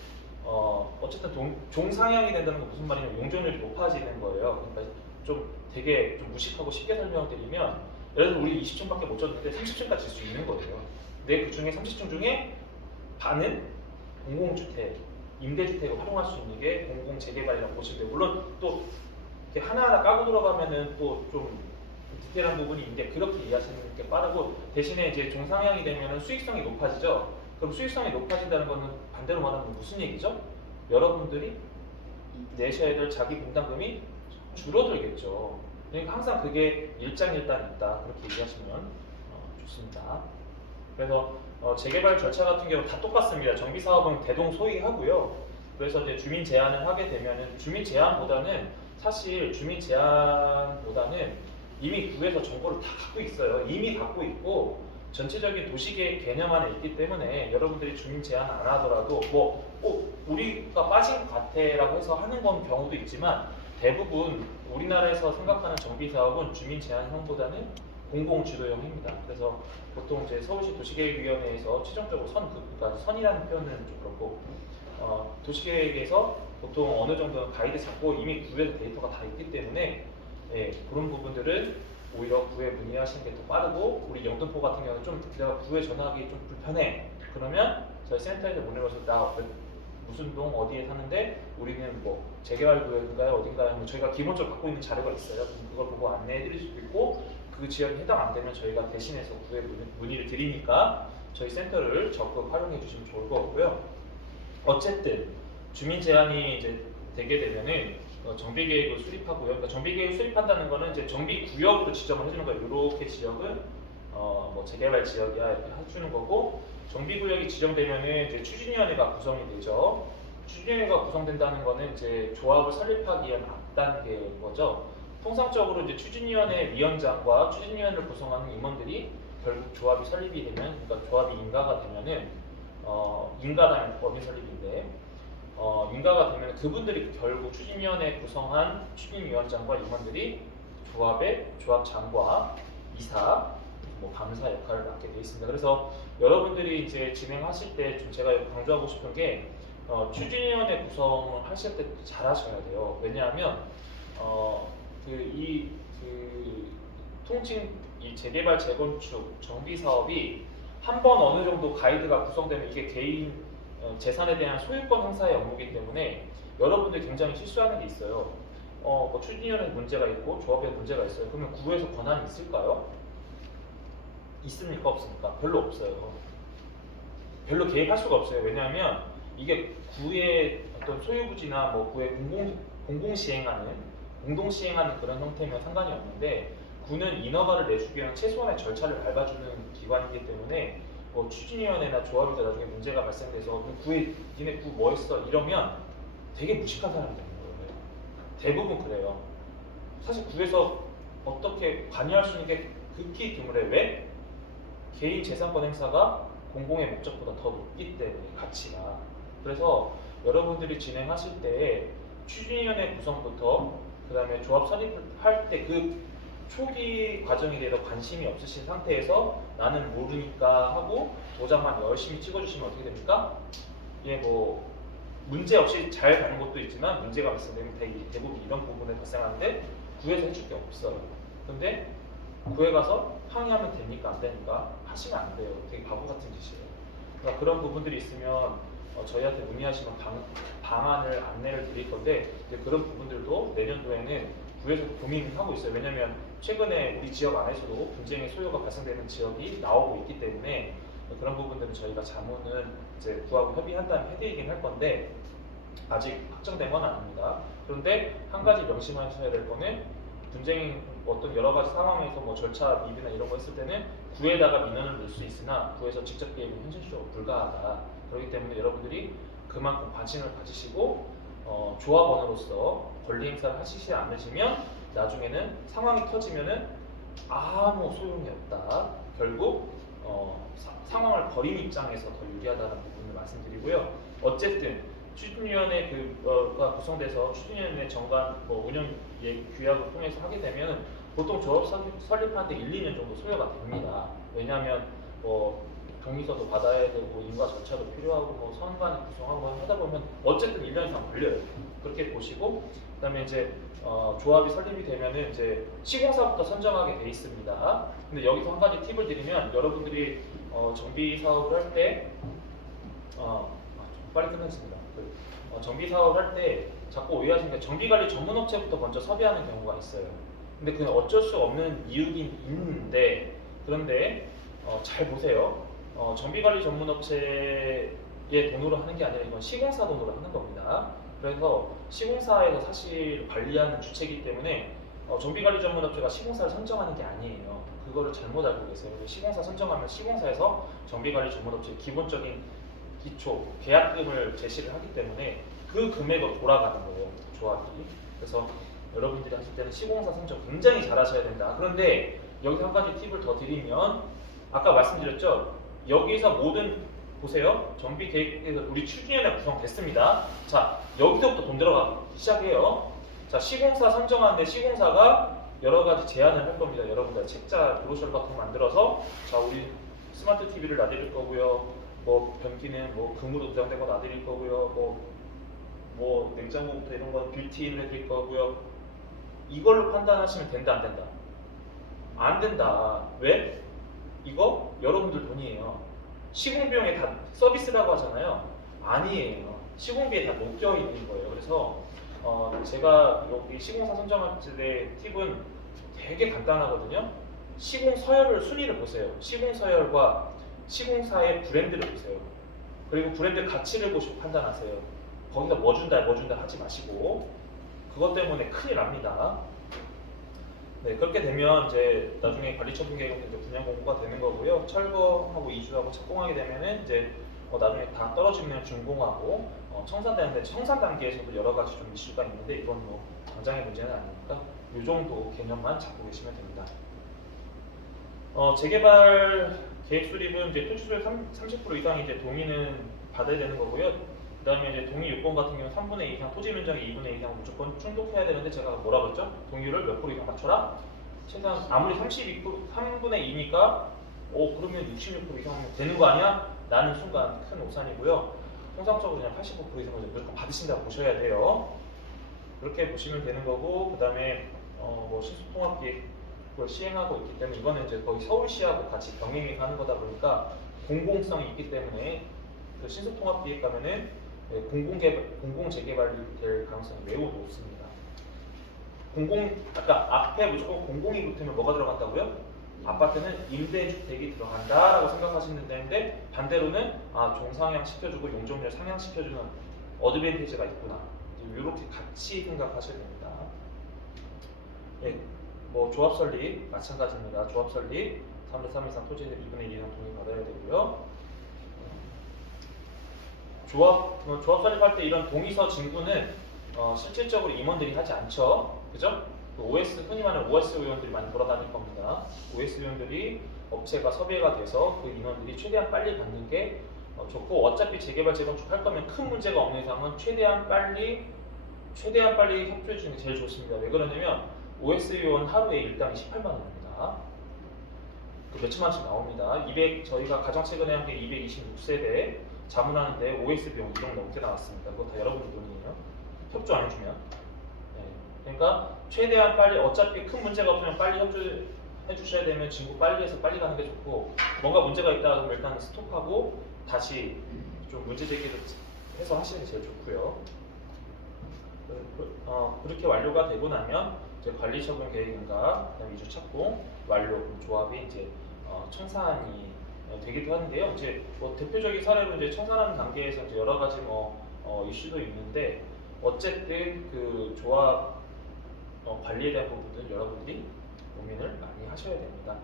어쨌든 종상향이 된다는 건 무슨 말이냐면 용적률이 높아지는 거예요. 그러니까 좀 되게 좀 무식하고 쉽게 설명을 드리면 예를 들어 우리 20층밖에 못 줬는데 30층까지 질 수 있는 거예요. 근데 그 중에 30층 중에 반은 공공주택, 임대주택을 활용할 수 있는 게 공공재개발이라고 보시면 돼요. 물론 또 이렇게 하나하나 까고 들어가면은 또 좀 디테일한 부분이 있는데 그렇게 이해하시는 게 빠르고 대신에 이제 종상향이 되면은 수익성이 높아지죠. 그럼 수익성이 높아진다는 거는 반대로 말하면 무슨 얘기죠? 여러분들이 내셔야 될 자기 분담금이 줄어들겠죠. 그러니까 항상 그게 일장일단 있다. 그렇게 이해하시면 좋습니다. 그래서 재개발 절차 같은 경우 다 똑같습니다. 정비 사업은 대동소이하고요. 그래서 이제 주민 제한을 하게 되면은 주민 제한보다는 사실 주민 제한보다는 이미 구에서 정보를 다 갖고 있어요. 이미 갖고 있고 전체적인 도시계획 개념 안에 있기 때문에 여러분들이 주민 제한 안 하더라도 우리가 빠진 것 같아라고 해서 하는 건 경우도 있지만 대부분 우리나라에서 생각하는 정비 사업은 주민 제한형보다는 공공주도형입니다. 그래서 보통 이제 서울시 도시계획위원회에서 최종적으로 그러니까 선이라는 표현은 좀 그렇고 도시계획에서 보통 어느 정도는 가이드 잡고 이미 구에서 데이터가 다 있기 때문에 그런 부분들은 오히려 구에 문의하시는 게 더 빠르고 우리 영등포 같은 경우는 좀 내가 구에 전화하기 좀 불편해. 그러면 저희 센터에서 문의해서 나 무슨 동 어디에 사는데 우리는 뭐 재개발 구역인가요 어딘가요? 뭐 저희가 기본적으로 갖고 있는 자료가 있어요. 그럼 그걸 보고 안내해드릴 수도 있고 그 지역에 해당 안 되면 저희가 대신해서 구에 문의를 드리니까 저희 센터를 적극 활용해 주시면 좋을 것 같고요. 어쨌든 주민 제한이 이제 되게 되면은 정비 계획을 수립하고요. 그러니까 정비 계획을 수립한다는 거는 이제 정비 구역으로 지정을 해주는 거예요. 이렇게 지역은 뭐 재개발 지역이야 이렇게 해주는 거고 정비 구역이 지정되면은 이제 추진위원회가 구성이 되죠. 추진위원회가 구성된다는 거는 이제 조합을 설립하기 위한 앞단계인 거죠. 통상적으로 이제 추진위원회 위원장과 추진위원회를 구성하는 임원들이 결국 조합이 설립이 되면, 그러니까 조합이 인가가 되면은 인가당 법인 설립인데 인가가 되면 그분들이 결국 추진위원회 구성한 추진위원장과 임원들이 조합의 조합장과 이사, 뭐 감사 역할을 맡게 되어 있습니다. 그래서 여러분들이 이제 진행하실 때 좀 제가 강조하고 싶은 게 추진위원회 구성을 하실 때 잘 하셔야 돼요. 왜냐하면 통칭 이 재개발 재건축 정비 사업이 한 번 어느 정도 가이드가 구성되면 이게 개인 재산에 대한 소유권 행사의 업무이기 때문에 여러분들이 굉장히 실수하는 게 있어요. 뭐 추진위원회 문제가 있고 조합에 문제가 있어요. 그러면 구에서 권한이 있을까요? 있습니까? 없습니까? 별로 없어요. 별로 개입할 수가 없어요. 왜냐하면 이게 구의 어떤 소유부지나 뭐 구의 공동 시행하는 그런 형태면 상관이 없는데 구는 인허가를 내주기 위한 최소한의 절차를 밟아주는 기관이기 때문에 뭐 추진위원회나 조합에서 나중에 문제가 발생돼서 구에 니네 구 뭐 했어 이러면 되게 무식한 사람이 되는 거예요. 대부분 그래요. 사실 구에서 어떻게 관여할 수 있는 게 극히 드물해. 왜? 개인 재산권 행사가 공공의 목적보다 더 높기 때문에 가치가. 그래서 여러분들이 진행하실 때 추진위원회 구성부터 그 다음에 조합 설립할 때 그 초기 과정에 대해서 관심이 없으신 상태에서 나는 모르니까 하고 도장만 열심히 찍어주시면 어떻게 됩니까? 예, 뭐 문제 없이 잘 가는 것도 있지만 문제가 발생되면 대부분 이런 부분에 발생하는데 구에서 해줄 게 없어요. 근데 구에 가서 항의하면 됩니까? 안 되니까? 하시면 안 돼요. 되게 바보 같은 짓이에요. 그러니까 그런 부분들이 있으면 저희한테 문의하시면 방안을 안내를 드릴 건데 그런 부분들도 내년도에는 구에서 고민을 하고 있어요. 왜냐하면 최근에 우리 지역 안에서도 분쟁의 소요가 발생되는 지역이 나오고 있기 때문에 그런 부분들은 저희가 자문은 이제 구하고 협의한 다음에 해드리긴 할 건데 아직 확정된 건 아닙니다. 그런데 한 가지 명심하셔야 될 거는 분쟁이 어떤 여러 가지 상황에서 뭐 절차 미비나 이런 거 했을 때는 구에다가 민원을 넣을 수 있으나 구에서 직접 개입은 현실적으로 불가하다. 그렇기 때문에 여러분들이 그만큼 관심을 가지시고 조합원으로서 권리 행사를 하시지 않으시면 나중에는 상황이 터지면은 아무 소용이 없다. 결국 상황을 벌인 입장에서 더 유리하다는 부분을 말씀드리고요. 어쨌든 추진위원회가 구성돼서 추진위원회 정관 운영 규약을 통해서 하게 되면 보통 조합 설립하는데 1, 2년 정도 소요가 됩니다. 왜냐하면 동의서도 받아야 되고 인가 절차도 필요하고 선관위 구성하고 하다 보면 어쨌든 1년 이상 걸려요. 그렇게 보시고 그다음에 이제 조합이 설립이 되면은 이제 시공사부터 선정하게 돼 있습니다. 근데 여기서 한 가지 팁을 드리면 여러분들이 정비 사업을 할 때 빨리 끝났습니다. 정비 사업을 할 때 자꾸 오해하시는 게 정비관리 전문업체부터 먼저 섭외하는 경우가 있어요. 근데 그건 어쩔 수 없는 이유긴 있는데 그런데 잘 보세요. 정비관리 전문업체의 돈으로 하는 게 아니라 이건 시공사 돈으로 하는 겁니다. 그래서 시공사에서 사실 관리하는 주체이기 때문에 정비관리 전문업체가 시공사를 선정하는 게 아니에요. 그거를 잘못 알고 계세요. 시공사 선정하면 시공사에서 정비관리전문업체의 기본적인 기초 계약금을 제시를 하기 때문에 그 금액으로 돌아가는 거예요, 조합이. 그래서 여러분들이 하실 때는 시공사 선정 굉장히 잘 하셔야 된다. 그런데 여기서 한 가지 팁을 더 드리면, 아까 말씀드렸죠, 여기서 모든, 보세요, 정비 계획에서 우리 추진위원회 구성됐습니다. 자, 여기서부터 돈 들어가기 시작해요. 자, 시공사 선정하는데 시공사가 여러 가지 제안을 할 겁니다. 여러분들 책자 브로셔 같은 거 만들어서, 자, 우리 스마트 TV를 놔드릴 거고요. 뭐 변기는 뭐 금으로 도장된 거 놔드릴 거고요. 뭐 냉장고부터 이런 거 빌트인 해드릴 거고요. 이걸로 판단하시면 된다 안 된다? 안 된다. 왜? 이거 여러분들 돈이에요. 시공비용에 다 서비스라고 하잖아요. 아니에요. 시공비에 다 녹여 있는 거예요. 그래서 제가 여기 시공사 선정할 때 팁은 되게 간단하거든요. 시공 서열을 순위를 보세요. 시공 서열과 시공사의 브랜드를 보세요. 그리고 브랜드 가치를 보시고 판단하세요. 거기서 뭐 준다 하지 마시고, 그것 때문에 큰일 납니다. 네, 그렇게 되면 이제 나중에 관리처분 계획은 이제 분양 공고가 되는 거고요. 철거하고 이주하고 착공하게 되면은 이제 나중에 다 떨어지면 준공하고 청산되는데, 청산 단계에서도 여러 가지 좀 이슈가 있는데 이건 뭐 당장의 문제는 아니니까 이 정도 개념만 잡고 계시면 됩니다. 재개발 계획 수립은 이제 토지수의 30% 이상 이제 동의는 받아야 되는 거고요. 그다음에 이제 동의 요건 같은 경우는 3분의 2 이상, 토지 면적의 2분의 2 이상 무조건 충족해야 되는데, 제가 뭐라 그랬죠? 동의율을 몇 프로 이상 맞춰라? 최소한 아무리 3분의 2니까 그러면 66% 이상이면 되는 거 아니야? 라는 순간 큰 오산이고요. 통상적으로 그냥 85% 이상을 무조건 받으신다고 보셔야 돼요. 그렇게 보시면 되는 거고, 그 다음에 뭐 신속통합기획을 시행하고 있기 때문에 이거는 이제 거의 서울시하고 같이 병행이 가는 거다 보니까 공공성이 있기 때문에 그 신속통합기획 가면은 공공재개발이 될 가능성이 매우 높습니다. 아까 앞에 무조건 공공이 붙으면 뭐가 들어간다고요? 아파트는 임대주택이 들어간다라고 생각하시면 되는데, 반대로는 종상향 시켜주고 용적률 상향시켜주는 어드밴티지가 있구나, 이렇게 같이 생각하셔야 됩니다. 예, 뭐 조합 설립 마찬가지입니다. 조합 설립 3대 3 이상 토지의 2분의 1 이상 동의 받아야 되고요. 조합 설립할 때 이런 동의서 진구는 실질적으로 임원들이 하지 않죠. 그죠? 흔히 말하는 OS 위원들이 많이 돌아다닐 겁니다. OS 위원들이 업체가 섭외가 돼서 그 인원들이 최대한 빨리 받는 게 좋고, 어차피 재개발 재건축 할 거면 큰 문제가 없는 이상은 최대한 빨리 협조해 주는 게 제일 좋습니다. 왜 그러냐면 OS 위원 하루에 일당이 18만 원입니다. 몇천만 원씩 나옵니다. 저희가 가장 최근에 한 게 226세대 자문하는데 OS 비용 2억 넘게 나왔습니다. 그거 다 여러분들 돈이에요. 협조 안 해주면. 네. 그러니까 최대한 빨리, 어차피 큰 문제가 없으면 빨리 협조해 주셔야 되면 진구 빨리 해서 빨리 가는 게 좋고, 뭔가 문제가 있다 그러면 일단 스톱하고 다시 좀 문제 제기를 해서 하시는 게 제일 좋고요. 그렇게 완료가 되고 나면 이제 관리처분 계획인가, 그다음 이주 착공 완료, 조합이 이제 청산이 되기도 하는데요. 이제 뭐 대표적인 사례로 이제 청산하는 단계에서 이제 여러 가지 이슈도 있는데, 어쨌든 그 조합 관리에 대한 부분은 여러분들이 고민을 많이 하셔야 됩니다.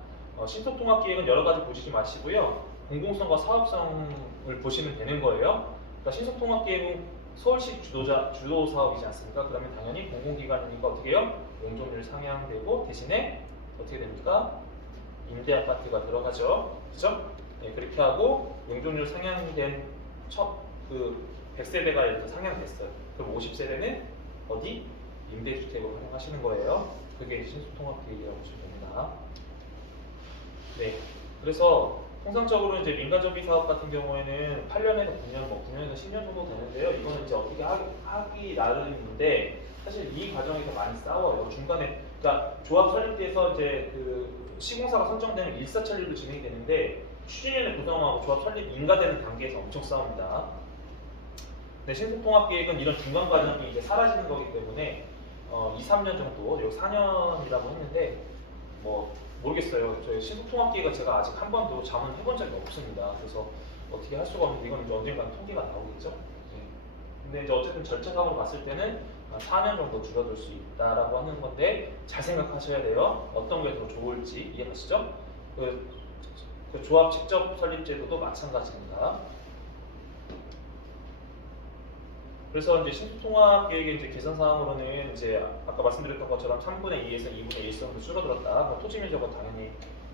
신속통합기획은 여러 가지 보시지 마시고요. 공공성과 사업성을 보시면 되는 거예요. 그러니까 신속통합기획은 서울시 주도 사업이지 않습니까? 그러면 당연히 공공기관이니까 어떻게 해요? 용적률 상향되고 대신에 어떻게 됩니까? 임대 아파트가 들어가죠. 그죠? 네, 그렇게 하고 용적률 상향된 그 100세대가 예를 들어 상향됐어요. 그럼 50세대는 어디? 임대주택으로 활용하시는 거예요. 그게 신속통합계획이라고 보시면 됩니다. 네, 그래서 통상적으로 이제 민간정비 사업 같은 경우에는 8년에서 9년, 9년에서 10년 정도 되는데요. 이거는 이제 어떻게 하기 나름인데, 사실 이 과정에서 많이 싸워요. 중간에, 그러니까 조합 설립돼서 이제 그 시공사가 선정되는 일사천리로 진행이 되는데, 추진위원회 구성하고 조합 설립 인가되는 단계에서 엄청 싸웁니다. 근데 신속통합계획은 이런 중간 과정이 이제 사라지는 거기 때문에 2, 3년 정도, 여기 4년이라고 했는데 뭐 모르겠어요. 저희 신속통합계획은 제가 아직 한 번도 자문해본 적이 없습니다. 그래서 어떻게 할 수가 없는데, 이건 이제 언젠가 통계가 나오겠죠. 네. 근데 이제 어쨌든 절차상으로 봤을 때는 4년 정도 줄어들 수 있다라고 하는 건데 잘 생각하셔야 돼요. 어떤 게 더 좋을지 이해가시죠? 그 조합 직접 설립 제도도 마찬가지입니다. 그래서 이제 신통합 계획의 이제 개선 사항으로는 이제 아까 말씀드렸던 것처럼 3분의 2에서 2분의 1 정도 줄어들었다. 토지 면적은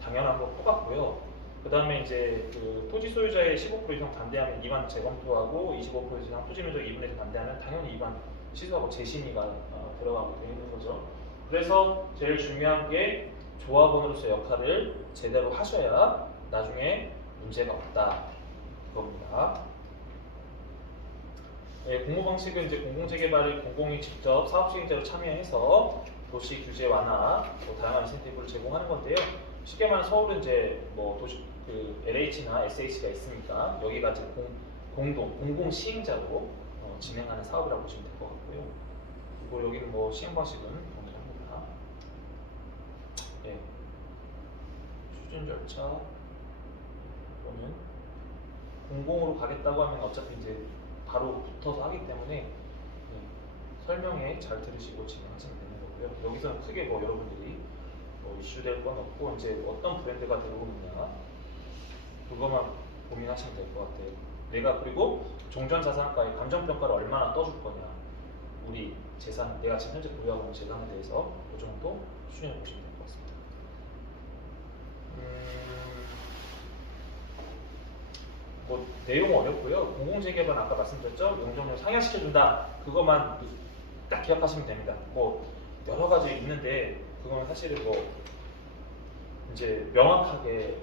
당연한 거 똑같고요. 그 다음에 이제 그 토지 소유자의 15% 이상 반대하면 이반 재검토하고 25% 이상 토지 면적 2분의 1 반대하면 당연히 이반 취소하고 재심의가 들어가게 되어 있는 거죠. 그래서 제일 중요한 게 조합원으로서의 역할을 제대로 하셔야 나중에 문제가 없다 그겁니다. 네, 공모 방식은 이제 공공재개발을 공공이 직접 사업 시행자로 참여해서 도시 규제 완화, 다양한 인센티브를 제공하는 건데요. 쉽게 말하면 서울은 이제 뭐 도시 그 LH나 SH가 있으니까 여기가 이제 공공 시행자로 진행하는 사업이라고 보시면 될 것 같고요. 그리고 여기는 뭐 시행 방식은 동일합니다. 네, 추진 절차 또는 공공으로 가겠다고 하면 어차피 이제 바로 붙어서 하기 때문에 설명에 잘 들으시고 진행하시면 되는 거고요. 여기서는 크게 뭐 여러분들이 뭐 이슈될 건 없고 이제 어떤 브랜드가 들어오느냐 그것만 고민하시면 될 것 같아요. 내가 그리고 종전자산가의 감정평가를 얼마나 떠줄 거냐 우리 재산, 내가 지금 현재 보유하고 있는 재산에 대해서 그 정도 수준해 보시면 될 것 같습니다. 뭐 내용 어렵고요. 공공재개발 아까 말씀드렸죠. 용적률 상향시켜준다. 그것만 딱 기억하시면 됩니다. 뭐 여러 가지 있는데 그건 사실은 뭐 이제 명확하게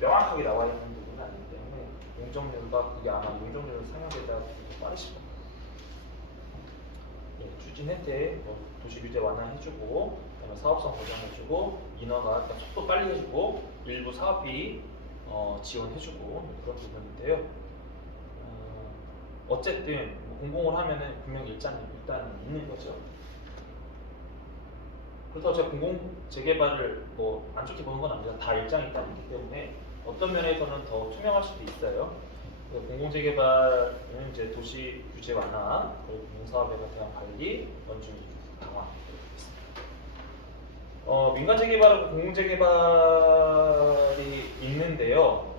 나와 있는 부분은 아니기 때문에 용적률과 그게 아마 용적률 상향되다 빠르실 겁니다. 예, 추진 혜택, 뭐 도시 규제 완화해주고, 그다음에 사업성 보장해주고, 인허가 그러니까 속도 빨리 해주고, 일부 사업비 지원해주고 그런 부분인데요. 어쨌든 뭐 공공을 하면은 분명히 일단 있는 거죠. 그래서 제가 공공 재개발을 뭐 안 좋게 보는 건 아닙니다. 다 일장이 있다는 기 때문에 어떤 면에서는 더 투명할 수도 있어요. 공공 재개발은 이제 도시 규제 완화, 그리고 공사업에 대한 관리, 원주 강화. 민간 재개발하고 공공 재개발이 있는데요.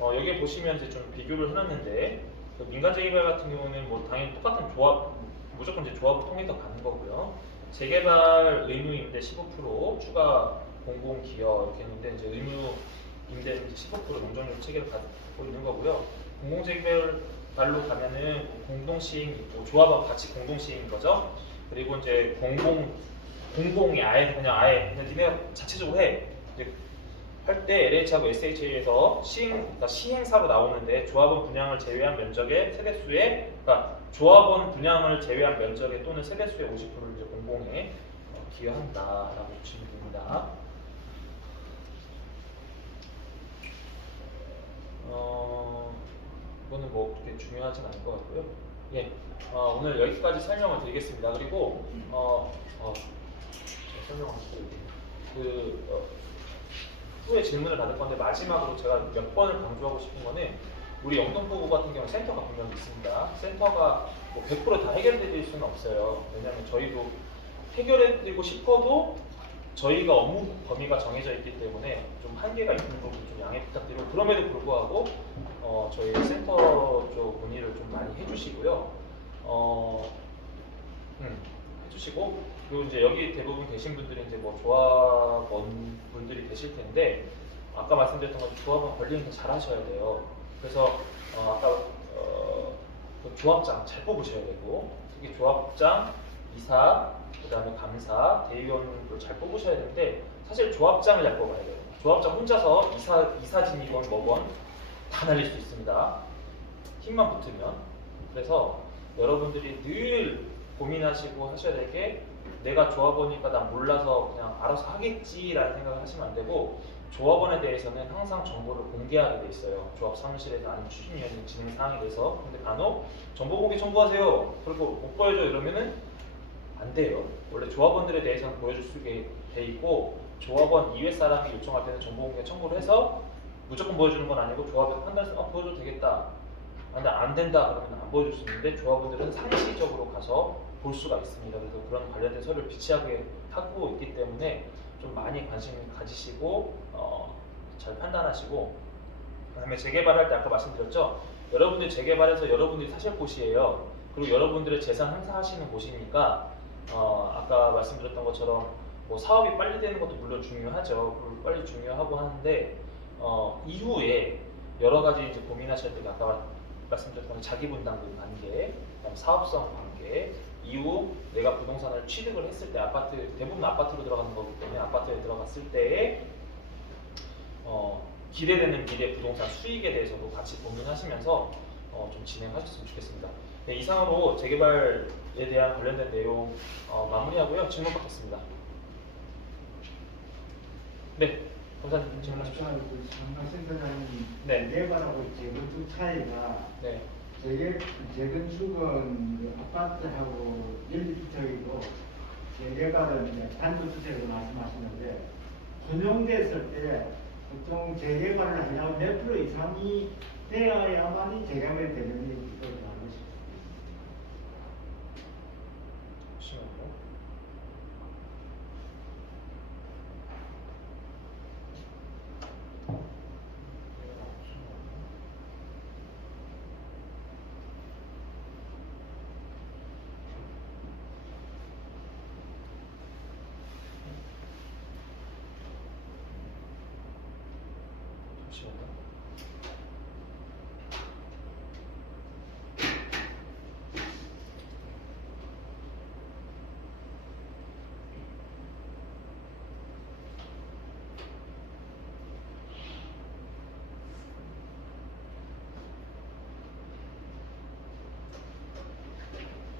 여기에 보시면 이제 좀 비교를 해놨는데 그 민간 재개발 같은 경우는 뭐 당연히 똑같은 조합, 무조건 이제 조합을 통해서 가는 거고요. 재개발 의무 임대 15% 추가 공공 기여 이렇게 했는데 이제 의무 임대는 15% 용적률 체계를 갖고 있는 거고요. 공공 재개발로 가면은 공동 시행 있고 조합하고 같이 공동 시행인 거죠. 그리고 이제 공공이 아예 그냥 니네 자체적으로 해. 할 때 LH하고 SH에서 그러니까 시행사로 나오는데 조합원 분양을 제외한 면적의 세대수의 그러니까 조합원 분양을 제외한 면적의 또는 세대수의 50%를 이제 공공에 기여한다라고 보시면 됩니다. 이거는 뭐 그렇게 중요하진 않을 것 같고요. 예, 오늘 여기까지 설명을 드리겠습니다. 그리고 제가 설명을 그 후에 질문을 받을 건데 마지막으로 제가 몇 번을 강조하고 싶은 거는 우리 영등포구 같은 경우 센터가 분명히 있습니다. 센터가 뭐 100% 다 해결될 수는 없어요. 왜냐하면 저희도 해결해드리고 싶어도 저희가 업무 범위가 정해져 있기 때문에 좀 한계가 있는 부분 좀 양해 부탁드리고 그럼에도 불구하고 저희 센터 쪽 문의를 좀 많이 해주시고요. 해주시고 그리고 이제 여기 대부분 계신 분들이 이제 뭐 조합원 분들이 계실 텐데 아까 말씀드렸던 것처럼 조합원 관리는 잘 하셔야 돼요. 그래서 아까 그 조합장 잘 뽑으셔야 되고 특히 조합장, 이사, 그다음에 감사, 대의원을 잘 뽑으셔야 되는데 사실 조합장을 잘 뽑아야 돼요. 조합장 혼자서 이사진이건 뭐건 다 날릴 수 있습니다. 힘만 붙으면. 그래서 여러분들이 늘 고민하시고 하셔야 될 게 내가 조합원이니까 난 몰라서 그냥 알아서 하겠지라는 생각을 하시면 안 되고 조합원에 대해서는 항상 정보를 공개하게 돼 있어요. 조합 사무실에서 아니면 추진위원회 진행 사항에 대해서. 근데 간혹 정보 공개 청구하세요. 그리고 못 보여줘 이러면은 안 돼요. 원래 조합원들에 대해서는 보여줄 수 있게 돼 있고 조합원 이외 사람이 요청할 때는 정보 공개 청구를 해서 무조건 보여주는 건 아니고 조합에서 판단해서 보여줘도 되겠다. 근데 안 된다 그러면 안 보여줄 수 있는데 조합원들은 상시적으로 가서 볼 수가 있습니다. 그래서 그런 관련된 서류를 비치하게 하고 있기 때문에 좀 많이 관심 가지시고 잘 판단하시고, 그다음에 재개발할 때 아까 말씀드렸죠. 여러분들 재개발해서 여러분들이 사실 곳이에요. 그리고 여러분들의 재산 행사하시는 곳이니까 아까 말씀드렸던 것처럼 뭐 사업이 빨리 되는 것도 물론 중요하죠. 그리고 빨리 중요하고 하는데 이후에 여러 가지 이제 고민하실 때 아까 말씀드렸던 자기 분담금 관계, 그다음 사업성 관계, 이후 내가 부동산을 취득을 했을 때 아파트 대부분 아파트로 들어가는 거기 때문에 아파트에 들어갔을 때에 기대되는 미래 부동산 수익에 대해서도 같이 고민하시면서 좀 진행하셨으면 좋겠습니다. 네, 이상으로 재개발에 대한 관련된 내용 마무리하고요. 질문 받겠습니다. 네, 검사님 질문하십시오. 아까 그 장학센터장님 네. 재개발하고 재건축 차이가 네, 재건축은 그 아파트하고 연립주택이고 재개발은 이제 단독주택으로 말씀하시는데 혼용됐을 때 보통 재개발을 하려면 몇 프로 이상이 되어야만이 재개발이 되는지 그걸 좀 알고 싶습니다. 잠시만요. 잠시만요.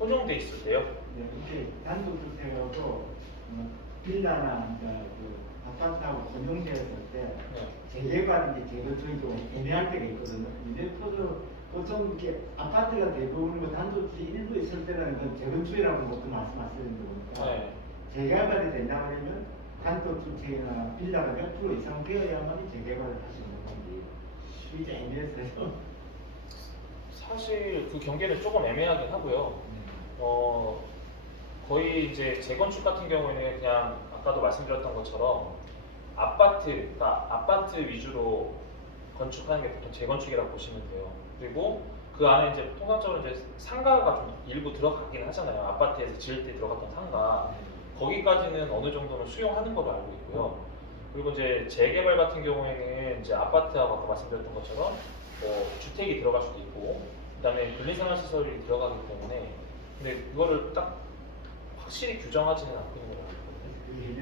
혼용돼 있을 때요. 네, 이렇게 단독주택하고 빌라나 그러니까 그 아파트하고混용되었을 때 네. 재개발인지 재건축인지 좀 애매할 때가 있거든요. 근데 보통 이렇게 아파트가 대부분 뭐 단독주택 일부 있을 때는 그 재건축이라고 보통 말씀하시는 거니까 네. 재개발이 된다면 단독주택이나 빌라가 몇 프로 이상 되어야만 재개발을 할 수 있는 건지 이게 애매해서요. 사실 그 경계는 조금 애매하긴 하고요. 거의 이제 재건축 같은 경우에는 그냥 아까도 말씀드렸던 것처럼 그러니까 아파트 위주로 건축하는 게 보통 재건축이라고 보시면 돼요. 그리고 그 안에 이제 통상적으로 이제 상가가 좀 일부 들어가긴 하잖아요. 아파트에서 지을 때 들어갔던 상가. 거기까지는 어느 정도는 수용하는 걸로 알고 있고요. 그리고 이제 재개발 같은 경우에는 이제 아파트하고 아까 말씀드렸던 것처럼 뭐 주택이 들어갈 수도 있고, 그다음에 근린생활시설이 들어가기 때문에 근데 그거를 딱 확실히 규정하지는 않고 있는 걸로 알고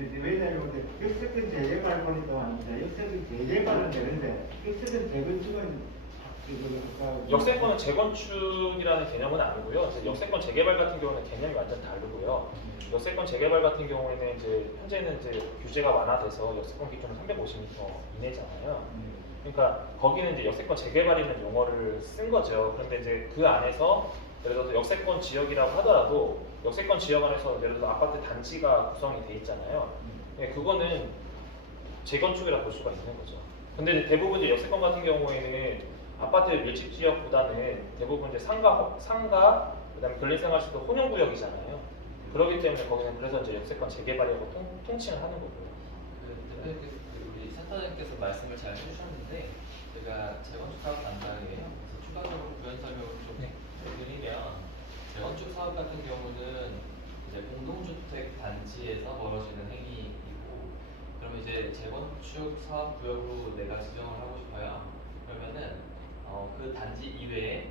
있거든요. 왜냐하면 역세권 재개발 보니까 아닙니다. 역세권 재개발은 되는데 역세권 재건축은 역세권은 재건축이라는 개념은 아니고요. 이제 역세권 재개발 같은 경우는 개념이 완전 다르고요. 역세권 재개발 같은 경우에는 이제 현재는 이제 규제가 완화돼서 역세권 기준은 350m 이내잖아요. 그러니까 거기는 이제 역세권 재개발이라는 용어를 쓴 거죠. 그런데 이제 그 안에서 예를 들어서 역세권 지역이라고 하더라도 역세권 지역 안에서 예를 들어 아파트 단지가 구성이 돼 있잖아요. 네, 그거는 재건축이라 볼 수가 있는 거죠. 근데 이제 대부분 이제 역세권 같은 경우에는 아파트 밀집 지역보다는 대부분 이제 상가, 그다음에 근린생활시설 혼용구역이잖아요. 그렇기 때문에 거기는 그래서 이제 역세권 재개발이라고 통칭을 하는 거고요. 대표님께서 우리 센터장님께서 말씀을 잘 해주셨는데 제가 재건축 사업 담당이에요. 그래서 추가적으로 부연 설명을 좀 드리면 재건축 사업 같은 경우는 이제 공동주택 단지에서 벌어지는 행위이고, 그러면 이제 재건축 사업 구역으로 내가 지정을 하고 싶어요. 그러면은 그 단지 이외에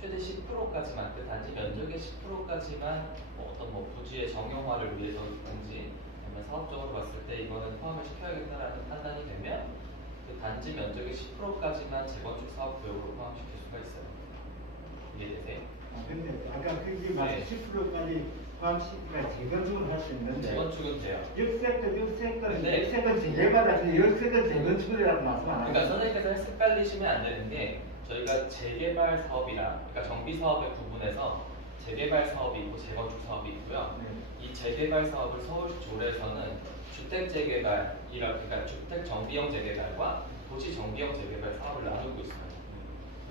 최대 10%까지만, 그 단지 면적의 10%까지만 어떤 뭐 부지의 정형화를 위해서든지 아니면 사업적으로 봤을 때 이거는 포함을 시켜야겠다라는 판단이 되면 그 단지 면적의 10%까지만 재건축 사업 구역으로 포함시킬 수가 있어요. 이해되세요? 근데 아까 그게 말씀 10%까지 포함시키니까 재건축을 할 수 있는데 재건축은 돼요. 역세권 네. 재개발 하시는 역세권 재건축이라고 말씀 안 그러니까 하세요? 선생님께서 헷갈리시면 안 되는 게 저희가 재개발 사업이랑 그러니까 정비 사업의 구분해서 재개발 사업이 있고 재건축 사업이 있고요. 이 재개발 사업을 서울시 조례에서는 주택 재개발이라 그러니까 주택 정비형 재개발과 도시 정비형 재개발 사업을 나누고 있어요.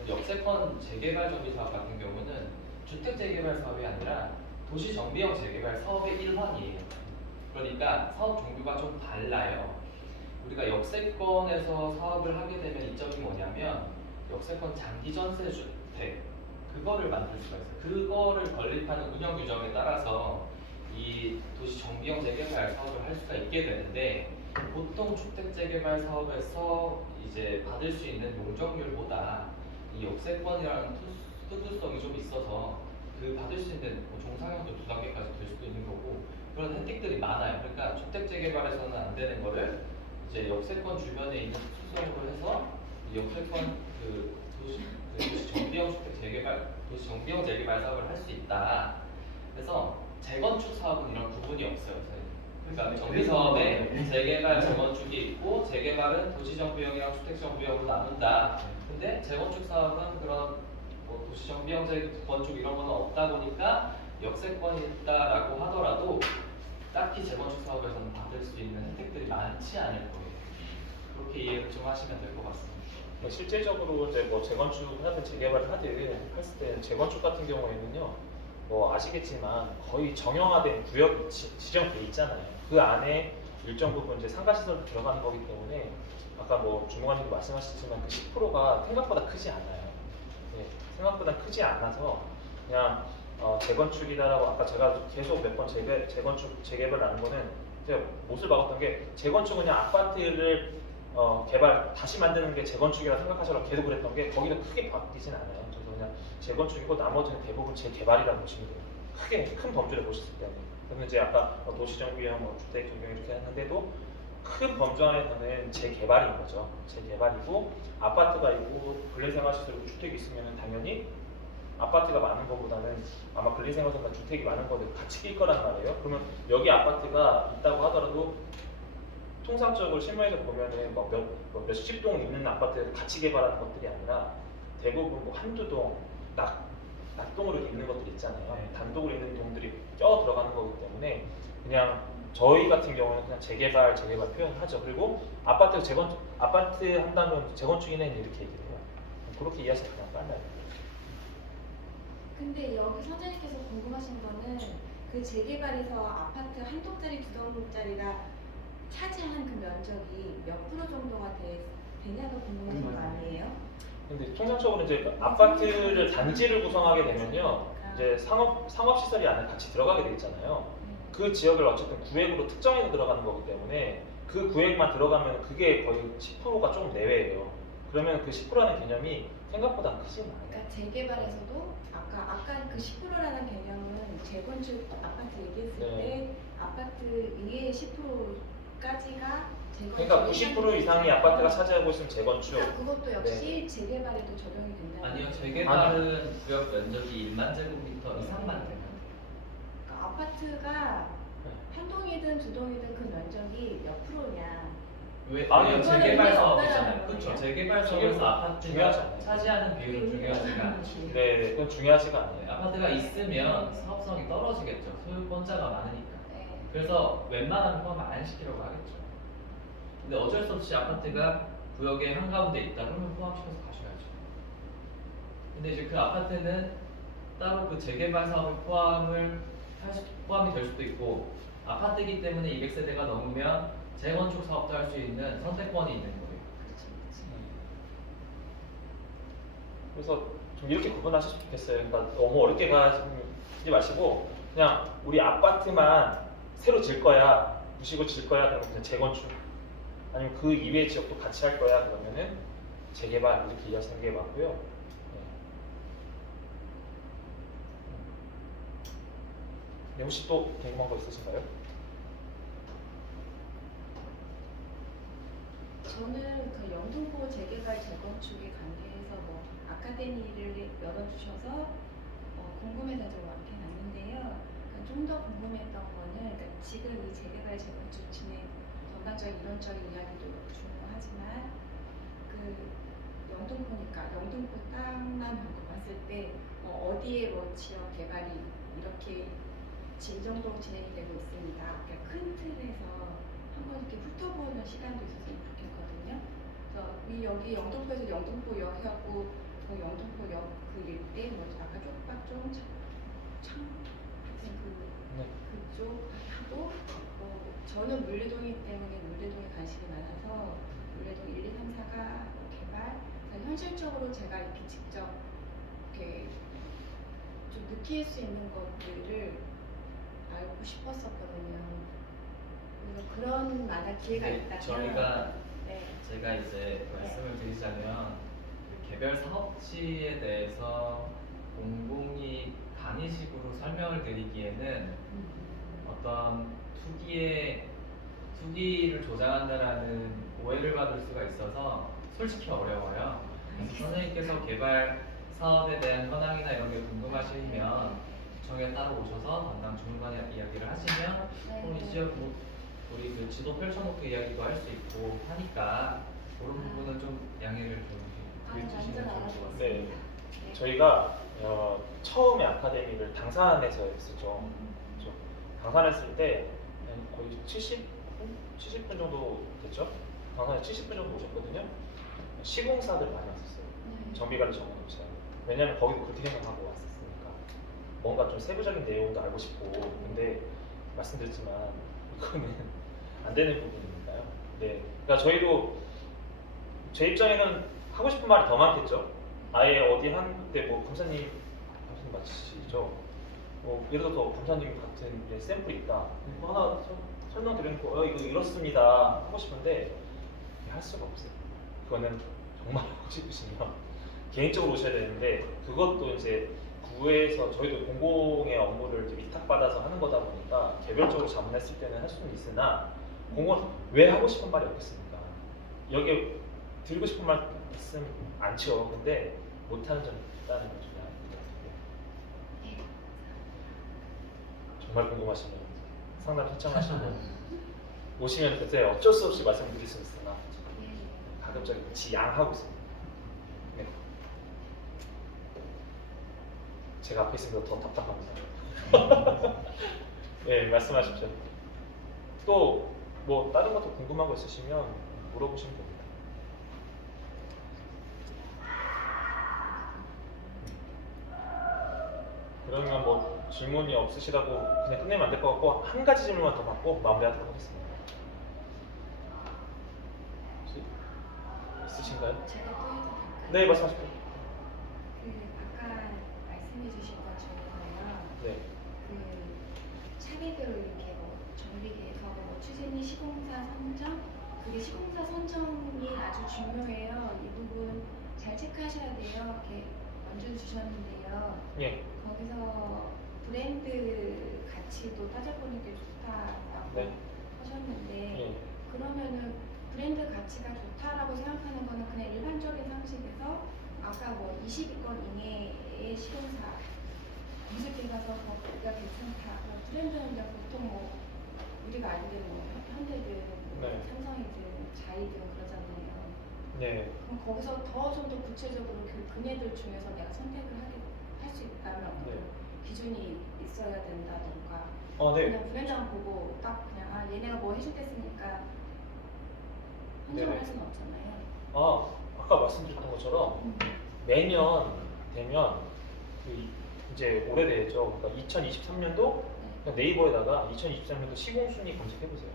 역세권 재개발 정비 사업 같은 경우는 주택 재개발 사업이 아니라 도시 정비형 재개발 사업의 일환이에요. 그러니까 사업 종류가 좀 달라요. 우리가 역세권에서 사업을 하게 되면 이점이 뭐냐면 역세권 장기 전세 주택 그거를 만들 수가 있어요. 그거를 건립하는 운영 규정에 따라서 이 도시 정비형 재개발 사업을 할 수가 있게 되는데 보통 주택 재개발 사업에서 이제 받을 수 있는 용적률보다 이 역세권이라는 특수성이 좀 있어서 그 받을 수 있는 뭐 종상향도 2단계까지 될 수도 있는 거고 그런 혜택들이 많아요. 그러니까 주택 재개발에서는 안 되는 거를 이제 역세권 주변에 있는 특수성으로 해서 이 역세권 도시 정비형 주택 재개발, 도시 정비형 재개발 사업을 할 수 있다. 그래서 재건축 사업은 이런 구분이 없어요. 그러니까 정비 사업에 재개발, 재건축이 있고 재개발은 도시 정비형이랑 주택 정비형으로 나눈다. 근데 재건축 사업은 그런 뭐 도시 정비형 재건축 이런 거는 없다 보니까 역세권이 있다라고 하더라도 딱히 재건축 사업에서는 받을 수 있는 혜택들이 많지 않을 거예요. 그렇게 이해를 좀 하시면 될 것 같습니다. 실제적으로 이제 뭐 재건축을 하든 재개발을 하든 했을 때 재건축 같은 경우에는요, 뭐 아시겠지만 거의 정형화된 구역이 지정돼 있잖아요. 그 안에 일정 부분 이제 상가시설도 들어가는 거기 때문에 아까 뭐 주무관님도 말씀하셨지만 그 10%가 생각보다 크지 않아요. 네, 생각보다 크지 않아서 그냥 재건축이다라고 아까 제가 계속 몇 번 재건축 재개발하는 거는 제가 못을 박았던 게 재건축은 그냥 아파트를 개발 다시 만드는 게 재건축이라 생각하시라고 계속 그랬던 게 거기는 크게 바뀌진 않아요. 그래서 그냥 재건축이고 나머지는 대부분 재개발이라고 보시면 돼요. 크게 큰 범주를 보셨을 때는. 그러면 이제 아까 도시정비형, 주택정비형 이렇게 했는데도 큰 범주 안에서는 재개발인 거죠. 재개발이고 아파트가 있고 근린생활시설이고 주택이 있으면 당연히 아파트가 많은 것보다는 아마 근린생활시설과 주택이 많은 것들 같이 낄 거란 말이에요. 그러면 여기 아파트가 있다고 하더라도 통상적으로 실무에서 보면은 몇십 동 있는 아파트를 같이 개발하는 것들이 아니라 대부분 뭐 한두 동, 낙동으로 있는 것들이 있잖아요. 네. 단독으로 있는 동들이 껴 들어가는 거기 때문에 그냥 저희 같은 경우는 그냥 재개발 표현을 하죠. 그리고 아파트 한다면 재건축이네 이렇게 얘기를 해요. 그렇게 이해하시면 그냥 빨라요. 근데 여기 선생님께서 궁금하신 거는 그 재개발에서 아파트 한 동짜리, 두 동짜리가 차지한 그 면적이 몇 프로 정도가 되냐가 궁금하신 거 아니에요? 근데 통상적으로 이제 그 아파트를 단지를 구성하게 되면요, 이제 상업 시설이 안에 같이 들어가게 돼 있잖아요. 그 지역을 어쨌든 구획으로 특정해서 들어가는 거기 때문에 그 구획만 들어가면 그게 거의 10%가 조금 내외예요. 그러면 그 10%라는 개념이 생각보다 크진 않아요. 그러니까 재개발에서도 아까 그 10%라는 개념은 재건축 아파트 얘기했을 네. 때 아파트 위에 10%까지가 재건축. 그러니까 90% 이상의 아파트가 차지하고 있으면 재건축. 그러니까 그것도 역시 재개발에도 적용이 된다. 아니요, 재개발은 구역 면적이 1만 제곱미터 이상만 되면 그러니까 아파트가 한 동이든 두 동이든 그 면적이 몇 프로냐. 아니요, 재개발 사업이잖아요. 없다라는 그렇죠. 거예요. 재개발 사업에서 아파트가 중요하지 않아요. 차지하는 비율은 중요하지가 않죠. 네, 그건 중요하지가 않아요. 네, 아파트가 있으면 사업성이 떨어지겠죠. 소유권자가 많으니까. 네. 그래서 웬만하면 포함 안 시키려고 하겠죠. 근데 어쩔 수 없이 아파트가 구역의 한가운데 있다 그러면 포함시켜서 가셔야죠. 근데 이제 그 아파트는 따로 그 재개발 사업에 포함이 될 수도 있고 아파트이기 때문에 200세대가 넘으면 재건축 사업도 할 수 있는 선택권이 있는 거예요. 그렇죠, 그렇죠. 그래서 좀 이렇게 구분하셨으면 좋겠어요. 그러니까 너무 어렵게 가지 마시고 그냥 우리 아파트만 새로 질 거야, 부시고 질 거야 그러면 그냥 재건축 아니면 그 이외의 지역도 같이 할 거야 그러면은 재개발 이렇게 이해하시는 게 맞고요. 네, 혹시 또 궁금한 거 있으신가요? 저는 그 영등포 재개발 재건축에 관계해서 뭐 아카데미를 열어주셔서 궁금해서 좀 이렇게 왔는데요. 그러니까 좀 더 궁금했던 거는 그러니까 지금 이 재개발 재건축 진행 전반적인 이론적인 이야기도 중요하지만 그 영등포니까 영등포 땅만 놓고 봤을 때 어디에 뭐 지역 개발이 이렇게 진정도 진행이 되고 있습니다. 그러니까 큰 틀에서 한번 이렇게 훑어보는 시간도 있었으면 좋겠거든요. 그래서 여기 영등포에서 영등포역하고 그 영등포 역그 일대 뭐 아까 쪽박종 창 네. 그쪽 하고 저는 물레동이기 때문에 물레동에 관심이 많아서 물레동 1, 2, 3, 4가 개발 현실적으로 제가 이렇게 직접 이렇게 좀 느낄 수 있는 것들을 알고 싶었었거든요. 그래서 그런 만약 기회가 네, 있다면 저희가 네. 제가 이제 말씀을 드리자면 그 개별 사업지에 대해서 공공이 강의식으로 설명을 드리기에는 어떤 투기를 조장한다라는 오해를 받을 수가 있어서 솔직히 어려워요. 그래서 선생님께서 개발 사업에 대한 현황이나 이런 게 궁금하시면 구청에 따로 오셔서 담당 주무관에 이야기를 하시면 이 지역 우리 그 지도 펼쳐놓고 이야기도 할 수 있고 하니까 그런 부분은 좀 양해를 좀 해주시면 좋을 것 같습니다. 네. 저희가 처음에 아카데미를 당산에서 했었죠. 그렇죠? 당산했을 때 거의 70분 정도 됐죠? 당산에 70분 정도 오셨거든요. 시공사들 많이 왔었어요. 정비관리 전문업체. 왜냐면 거기도 그렇게 생각하고 왔었으니까 뭔가 좀 세부적인 내용도 알고 싶고. 근데 말씀드렸지만 이거는 안 되는 부분이니까요. 네. 그러니까 저희도 제 입장에는 하고 싶은 말이 더 많겠죠. 아예 어디 한데 뭐 검사님 맞으시죠? 예를 들어서 검사님 같은 샘플이 있다. 뭐 하나 설명드리고 이거 이렇습니다 하고 싶은데 할 수가 없어요. 그거는 정말 하고 싶으시면 개인적으로 오셔야 되는데 그것도 이제 구에서 저희도 공공의 업무를 이제 위탁받아서 하는 거다 보니까 개별적으로 자문했을 때는 할 수는 있으나 공무원 왜 하고 싶은 말이 없겠습니까? 여기에 드리고 싶은 말씀 않죠. 근데 못하는 점이 있다는 거죠. 정말 궁금하시면 상담 신청하시면 오시면 그때 어쩔 수 없이 말씀드릴 수 있으나 가급적이 지양하고 있습니다. 네. 제가 앞에 있으니까 더 답답합니다. 네, 말씀하십시오. 또 뭐 다른 것도 궁금한 거 있으시면 물어보시면 됩니다. 그러면 뭐 질문이 없으시다고 그냥 끝내면 안 될 것 같고 한 가지 질문만 더 받고 마무리하도록 하겠습니다. 혹시 있으신가요? 제가 또 해도 될까요? 네, 말씀하십시오. 그 아까 말씀해주신 것 중에서요. 네. 그 차례대로 이렇게 뭐 정비계에서 뭐 추진이 시공사 선정, 그게 시공사 선정이 아주 중요해요. 이 부분 잘 체크하셔야 돼요. 이렇게 완전 주셨는데요. 예. 거기서 브랜드 가치도 따져보는 게 좋다라고 네. 하셨는데 예. 그러면은 브랜드 가치가 좋다라고 생각하는 거는 그냥 일반적인 상식에서 아까 뭐 20위권 이내의 시공사 검색해 가서 거기가 괜찮다. 브랜드는 그냥 보통 뭐 우리가 알기로 뭐 현대든 뭐 네. 삼성이든 자이든 그러잖아요. 네. 그럼 거기서 더 좀 더 구체적으로 그 금액들 중에서 내가 선택을 할 수 있다면 어떤 네. 기준이 있어야 된다던가 네. 그냥 브랜드만 보고 딱 그냥 얘네가 뭐 해주겠으니까 선정을 네네. 할 수는 없잖아요. 아까 말씀드렸던 것처럼 매년 되면 이제 오래되죠. 그러니까 2023년도 네이버에다가 2023년도 시공순위 검색해보세요.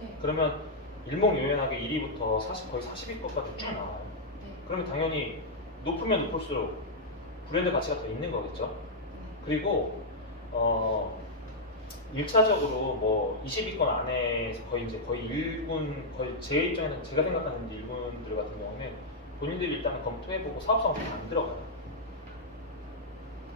네. 그러면 일목요연하게 1위부터 거의 40위까지 쭉 나와요. 네. 그러면 당연히 높으면 높을수록 브랜드 가치가 더 있는 거겠죠. 그리고 1차적으로 뭐 20위권 안에서 거의 1군 거의 제 입장에는 제가 생각하는 1군들 같은 경우는 본인들이 일단은 검토해보고 사업성을 안 들어가요.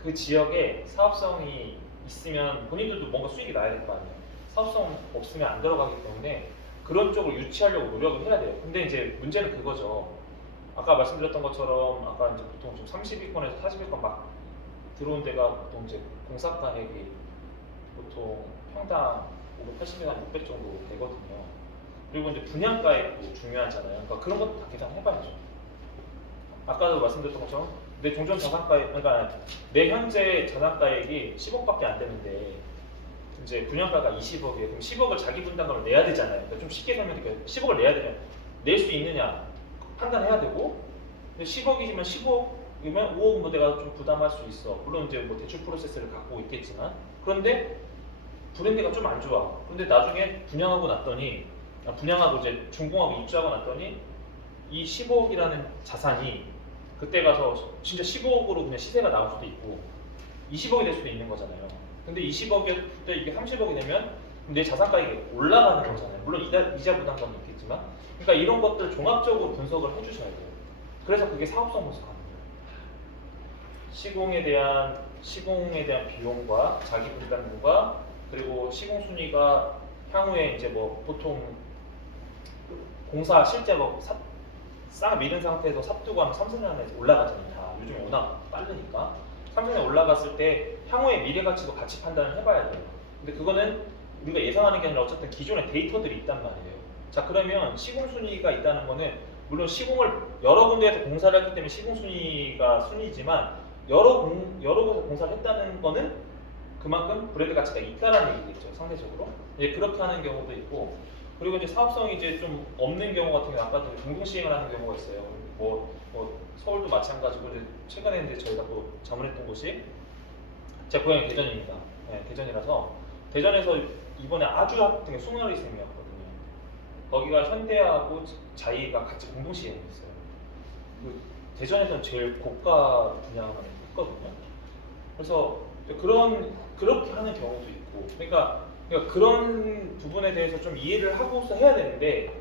그 지역에 사업성이 있으면 본인들도 뭔가 수익이 나야 될 거 아니에요. 사업성 없으면 안 들어가기 때문에 그런 쪽으로 유치하려고 노력을 해야 돼요. 근데 이제 문제는 그거죠. 아까 말씀드렸던 것처럼 아까 이제 보통 좀 30위권에서 40위권 막 들어온 데가 보통 이제 공사 가액이 보통 평당 580에서 600 정도 되거든요. 그리고 이제 분양가액도 중요하잖아요. 그러니까 그런 것도 다 계산해봐야죠. 아까도 말씀드렸던 것처럼 내 종전 자산가액, 그러니까 내 현재 자산가액이 10억밖에 안 되는데 이제 분양가가 20억이에요. 그럼 10억을 자기 분담금을 내야 되잖아요. 그러니까 좀 쉽게 설명드릴게요. 10억을 내야 되면 낼 수 있느냐 판단해야 되고 10억이지만 10억 그러면 5억 뭐 내가 좀 부담할 수 있어. 물론 이제 뭐 대출 프로세스를 갖고 있겠지만 그런데 브랜드가 좀 안 좋아. 그런데 나중에 분양하고 났더니 분양하고 이제 준공하고 입주하고 났더니 이 15억이라는 자산이 그때 가서 진짜 15억으로 그냥 시세가 나올 수도 있고 20억이 될 수도 있는 거잖아요. 근데 20억부터 이게 30억이 되면 내 자산가액이 올라가는 거잖아요. 물론 이자 부담감도 있겠지만 그러니까 이런 것들 종합적으로 분석을 해주셔야 돼요. 그래서 그게 사업성 분석하는 거예요. 시공에 대한 비용과 자기 분담금과 그리고 시공 순위가 향후에 이제 뭐 보통 공사 실제 싹 밀은 상태에서 삽두고 하면 3, 4년 안에 올라가잖아요. 다 요즘에 워낙 빠르니까 3, 4년 올라갔을 때 향후의 미래 가치도 같이 판단을 해봐야 돼요. 근데 그거는 우리가 예상하는 게 아니라 어쨌든 기존의 데이터들이 있단 말이에요. 자 그러면 시공 순위가 있다는 거는 물론 시공을 여러 군데에서 공사를 했기 때문에 시공 순위가 순위지만 여러 곳에서 공사를 했다는 거는 그만큼 브랜드 가치가 있다라는 얘기겠죠. 상대적으로 이제 그렇게 하는 경우도 있고 그리고 이제 사업성이 이제 좀 없는 경우 같은 경우 아까 공동 시행을 하는 경우가 있어요. 뭐 서울도 마찬가지고 이제 최근에 이제 저희가 또 자문했던 곳이 제 고향이 대전입니다. 네, 대전이라서 대전에서 이번에 아주 핫한 게 숭어리샘이었거든요. 거기가 현대하고 자이가 같이 공동 시행했어요. 그 대전에서는 제일 고가 분양을 했거든요. 그래서 그렇게 하는 경우도 있고, 그러니까 그런 부분에 대해서 좀 이해를 하고서 해야 되는데,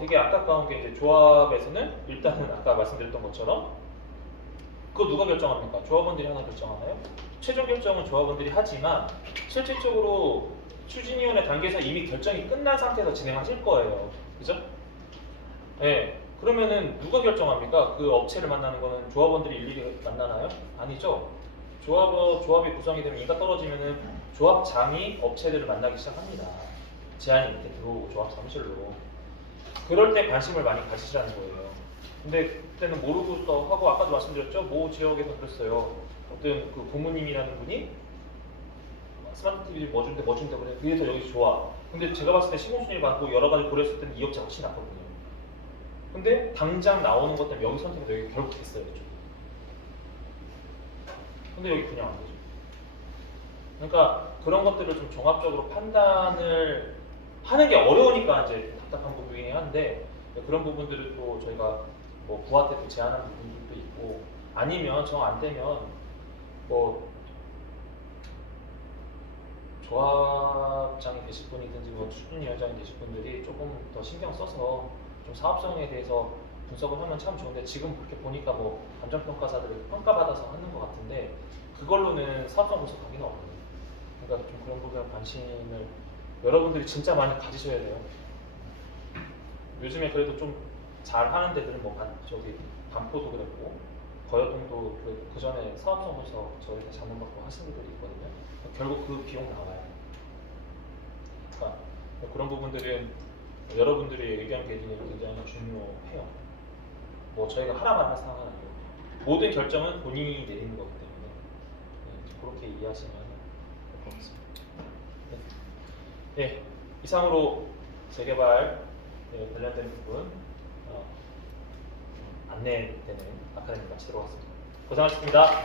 되게 안타까운 게 이제 조합에서는 일단은 아까 말씀드렸던 것처럼 그거 누가 결정합니까? 조합원들이 하나 결정하나요? 최종 결정은 조합원들이 하지만 실질적으로 추진위원회 단계에서 이미 결정이 끝난 상태에서 진행하실 거예요. 그죠? 네. 그러면은 누가 결정합니까? 그 업체를 만나는 거는 조합원들이 일일이 만나나요? 아니죠. 조합이 구성이 되면 인가 떨어지면은 조합장이 업체들을 만나기 시작합니다. 제안이 이렇게 들어오고 조합 사무실로. 그럴 때 관심을 많이 가지시라는 거예요. 근데 그때는 모르고 또 하고 아까도 말씀드렸죠. 모 지역에서 그랬어요. 어떤 그 부모님이라는 분이 스마트 TV 뭐 준대 그래. 그래서 여기 좋아. 근데 제가 봤을 때 시공순위 받고 여러 가지 고려했을 때는 이 업체가 훨씬 낫거든요. 근데 당장 나오는 것 때문에 여기 선택해서 여기 결국 됐어요. 이쪽. 근데 여기 그냥 안 되죠. 그러니까 그런 것들을 좀 종합적으로 판단을 하는 게 어려우니까 이제 답답한 부분이긴 한데 그런 부분들을 또 저희가 뭐 부하 때 또 제안하는 부분들도 있고 아니면 정 안 되면 뭐 조합장이 되실 분이든지 뭐 추진위원장이 되실 분들이 조금 더 신경 써서 좀 사업성에 대해서 분석을 하면 참 좋은데 지금 그렇게 보니까 뭐 감정평가사들을 평가받아서 하는 것 같은데 그걸로는 사업성 분석하기는 어려워요. 그러니까 좀 그런 부분에 관심을 여러분들이 진짜 많이 가지셔야 돼요. 요즘에 그래도 좀 잘 하는 데들은 뭐 저기 반포도 그랬고 거여동도 그 전에 사업성 분석 저희가 자문받고 하신 분들이 있거든요. 결국 그 비용 나와요. 그러니까 그런 부분들은 여러분들의 의견 개진이 굉장히 중요해요. 뭐 저희가 하라만 할 상황은 아니고 모든 결정은 본인이 내리는 거기 때문에 그렇게 이해하시면 될 것 같습니다. 네, 이상으로 재개발 관련된 부분 안내되는 아카데미 마치도록 하겠습니다. 고생하셨습니다.